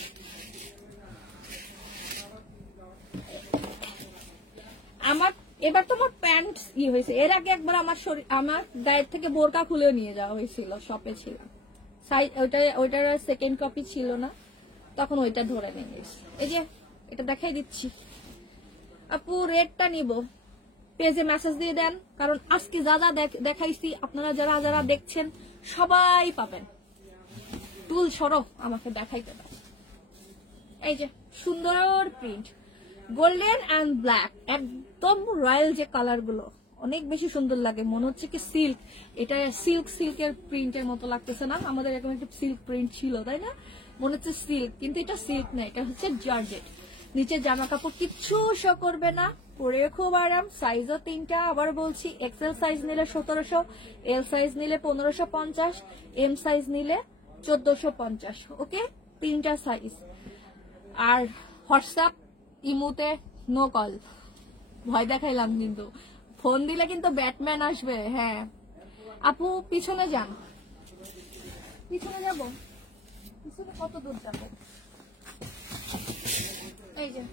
আমার এবার তোমার প্যান্ট হয়েছে, এর আগে একবার আমার গায়ের থেকে বোরকা খুলে নিয়ে যাওয়া হয়েছিল, শপে ছিল, ওইটার সেকেন্ড কপি ছিল না, তখন ওইটা ধরে নিয়ে গেছি। এই যে এটা দেখাই দিচ্ছি। আপু রেটটা নিব, পেজে মেসেজ দিয়ে দেন, কারণ আজকে যা যা দেখাইছি আপনারা যারা যারা দেখছেন সবাই পাবেন। টুল সরো আমাকে দেখাইতে দেন। এই যে সুন্দর প্রিন্ট, গোল্ডেন এন্ড ব্ল্যাক, একদম রয়্যাল যে কালার গুলো, অনেক বেশি সুন্দর লাগে, মনে হচ্ছে কি সিল্ক। এটা সিল্কের প্রিন্টের মতো লাগতেছে না? আমাদের এরকম একটা সিল্ক প্রিন্ট ছিল, তাই না? মনে হচ্ছে সিল্ক, কিন্তু এটা সিল্ক না, এটা হচ্ছে জর্জেট। নিচে জামা কাপড় কিচ্ছু শো করবে না, পরে খুব আরাম। সাইজও 3টা, আবার বলছি, এক্সেল সাইজ নিলে 1700, এল সাইজ নিলে 1550, এম সাইজ নিলে 1450। ওকে, 3টা সাইজ। আর হোয়াটসঅ্যাপ ইমোতে নো কল, ভয় দেখাইলাম, কিন্তু ফোন দিলে কিন্তু ব্যাটম্যান আসবে। হ্যাঁ আপু পিছনে যান, পিছনে যাব, পিছনে কত দূর যাবো? এই যে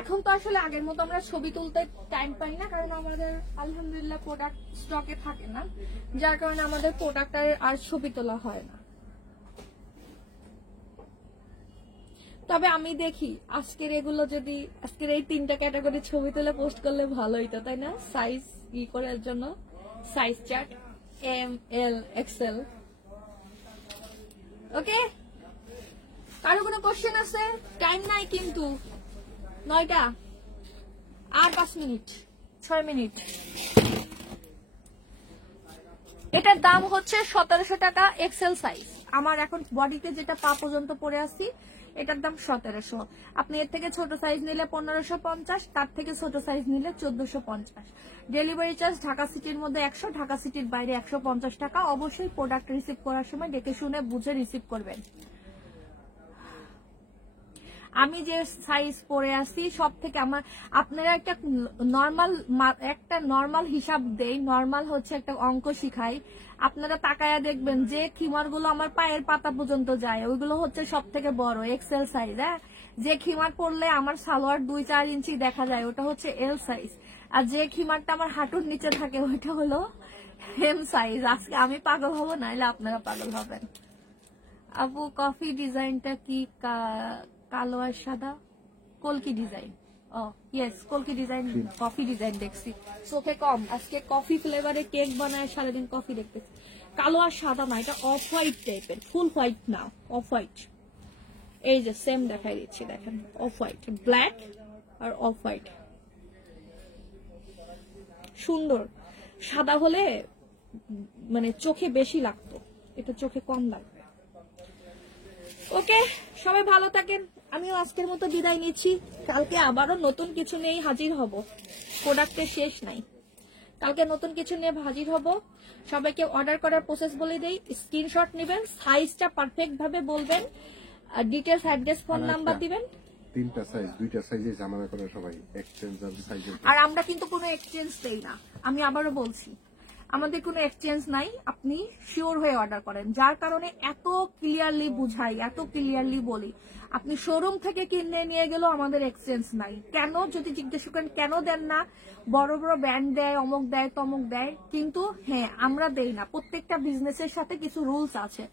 এখন তো আসলে আগের মতো আমরা ছবি তুলতে টাইম পাই না, কারণ আমাদের আলহামদুলিল্লাহ প্রোডাক্ট স্টকে থাকে না, যার কারণে আমাদের প্রোডাক্টের আর ছবি তোলা হয় না। তবে আমি দেখি আজকের এগুলো যদি, আজকের এই 3টা ক্যাটাগরি ছবি তুলে পোস্ট করলে ভালো হইতো, তাই না? সাইজ করার জন্য size chart, M L XL. Okay, কারো কোনো কোশ্চেন আছে? টাইম নাই কিন্তু, 9টা আর 5 মিনিট, 6 মিনিট। এটার দাম হচ্ছে 1700 টাকা এক্সেল সাইজ। আমার এখন বডিতে যেটা পা পর্যন্ত পরে আছি, এটার দাম 1700। আপনি এর থেকে ছোট সাইজ নিলে 1550, তার থেকে ছোট সাইজ নিলে 1450। ডেলিভারি চার্জ ঢাকা সিটির মধ্যে 100, ঢাকা সিটির বাইরে 150 টাকা। অবশ্যই প্রোডাক্ট রিসিভ করার সময় দেখে শুনে বুঝে রিসিভ করবেন। আমি যে সাইজ পরে আছি সব থেকে আমার, আপনারা একটা নর্মাল হিসাব দেই, নর্মাল হচ্ছে একটা অঙ্ক শিখাই, আপনারা তাকায়া দেখবেন যে খিমার গুলো আমার পায়ের পাতা পর্যন্ত যায়, ওইগুলো হচ্ছে সব থেকে বড় এক্সেল সাইজ। হ্যাঁ, যে খিমার পরলে আমার সালোয়ার 2-4 ইঞ্চি দেখা যায়, ওটা হচ্ছে এল সাইজ। আর যে খিমারটা আমার হাঁটুর নিচে থাকে, ওইটা হলো এম সাইজ। আজকে আমি পাগল হবো, নাইলে আপনারা পাগল হবেন। আপু কফি ডিজাইনটা কি কালো আর সাদা? কলকি ডিজাইন। ও ইয়েস, কলকি ডিজাইন, কফি ডিজাইন দেখছি, চোখে কম। আজকে কফি ফ্লেভারে কেক বানায়, সারাদিন কফি দেখতেছি। কালো আর সাদা না, এটা অফ হোয়াইট টাইপের, ফুল হোয়াইট না, অফ হোয়াইট। এই যে সেম দেখাই দিচ্ছি, দেখেন, অফ হোয়াইট, ব্ল্যাক আর অফ হোয়াইট, সুন্দর। সাদা হলে মানে চোখে বেশি লাগতো, এটা চোখে কম লাগবে। ওকে, সবাই ভালো থাকেন, আমিও আজকের মতো বিদায় নিচ্ছি। কালকে আবারও নতুন কিছু নিয়ে হাজির হব, প্রোডাক্টের শেষ নাই, কালকে নতুন কিছু নিয়ে হাজির হব। সবাইকে অর্ডার করার প্রসেস বলে দেই, স্ক্রিনশট নেবেন, সাইজটা পারফেক্ট ভাবে বলবেন, ডিটেলস, অ্যাড্রেস, ফোন নাম্বার দিবেন। 3টা সাইজ, 2টা সাইজে ঝামেলা করে সবাই, এক্সচেঞ্জ আর সাইজের। আর আমরা কিন্তু কোনো এক্সচেঞ্জ দেই না, আমি আবারও বলছি, আমাদের কোনো এক্সচেঞ্জ নাই, আপনি শিওর হয়ে অর্ডার করেন। যার কারণে এত ক্লিয়ারলি বুঝাই, এত ক্লিয়ারলি বলি, আপনি শোরুম থেকে কিনে নিয়ে গেলেও আমাদের এক্সচেঞ্জ নাই। কেন যদি জিজ্ঞেস করেন কেন দেন না, বড় বড় ব্র্যান্ড দেয়, অমুক দেয়, তমুক দেয়, কিন্তু হ্যাঁ আমরা দেই না। প্রত্যেকটা বিজনেসের সাথে কিছু রুলস আছে,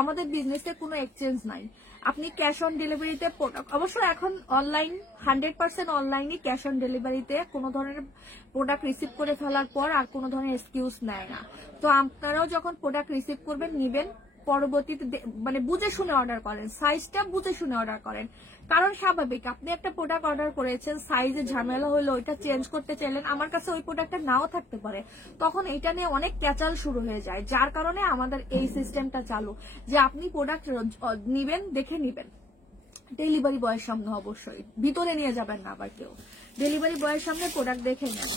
আমাদের বিজনেসে কোনো এক্সচেঞ্জ নাই। আপনি ক্যাশ অন ডেলিভারিতে প্রোডাক্ট, অবশ্য এখন অনলাইন 100% অনলাইনই ক্যাশ অন ডেলিভারিতে কোনো ধরনের প্রোডাক্ট রিসিভ করে ফেলার পর আর কোনো ধরনের এক্সকিউজ নেয় না। তো আপনারাও যখন প্রোডাক্ট রিসিভ করবেন, নিবেন, পরবর্তীতে মানে বুঝে শুনে অর্ডার করেন, সাইজটা বুঝে শুনে অর্ডার করেন। কারণ স্বাভাবিক, আপনি একটা প্রোডাক্ট অর্ডার করেছেন, সাইজে ঝামেলা হলো, ওইটা চেঞ্জ করতে চাইলেন, আমার কাছে ওই প্রোডাক্টটা নাও থাকতে পারে, তখন এইটা নিয়ে অনেক ক্যাচাল শুরু হয়ে যায়। যার কারণে আমাদের এই সিস্টেমটা চালু যে আপনি প্রোডাক্ট নিবেন, দেখে নিবেন, ডেলিভারি বয়ের সামনে, অবশ্যই ভিতরে নিয়ে যাবেন না আবার কেউ, ডেলিভারি বয়ের সামনে প্রোডাক্ট দেখে নেন।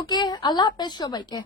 ওকে, আল্লাহ হাফেজ সবাইকে।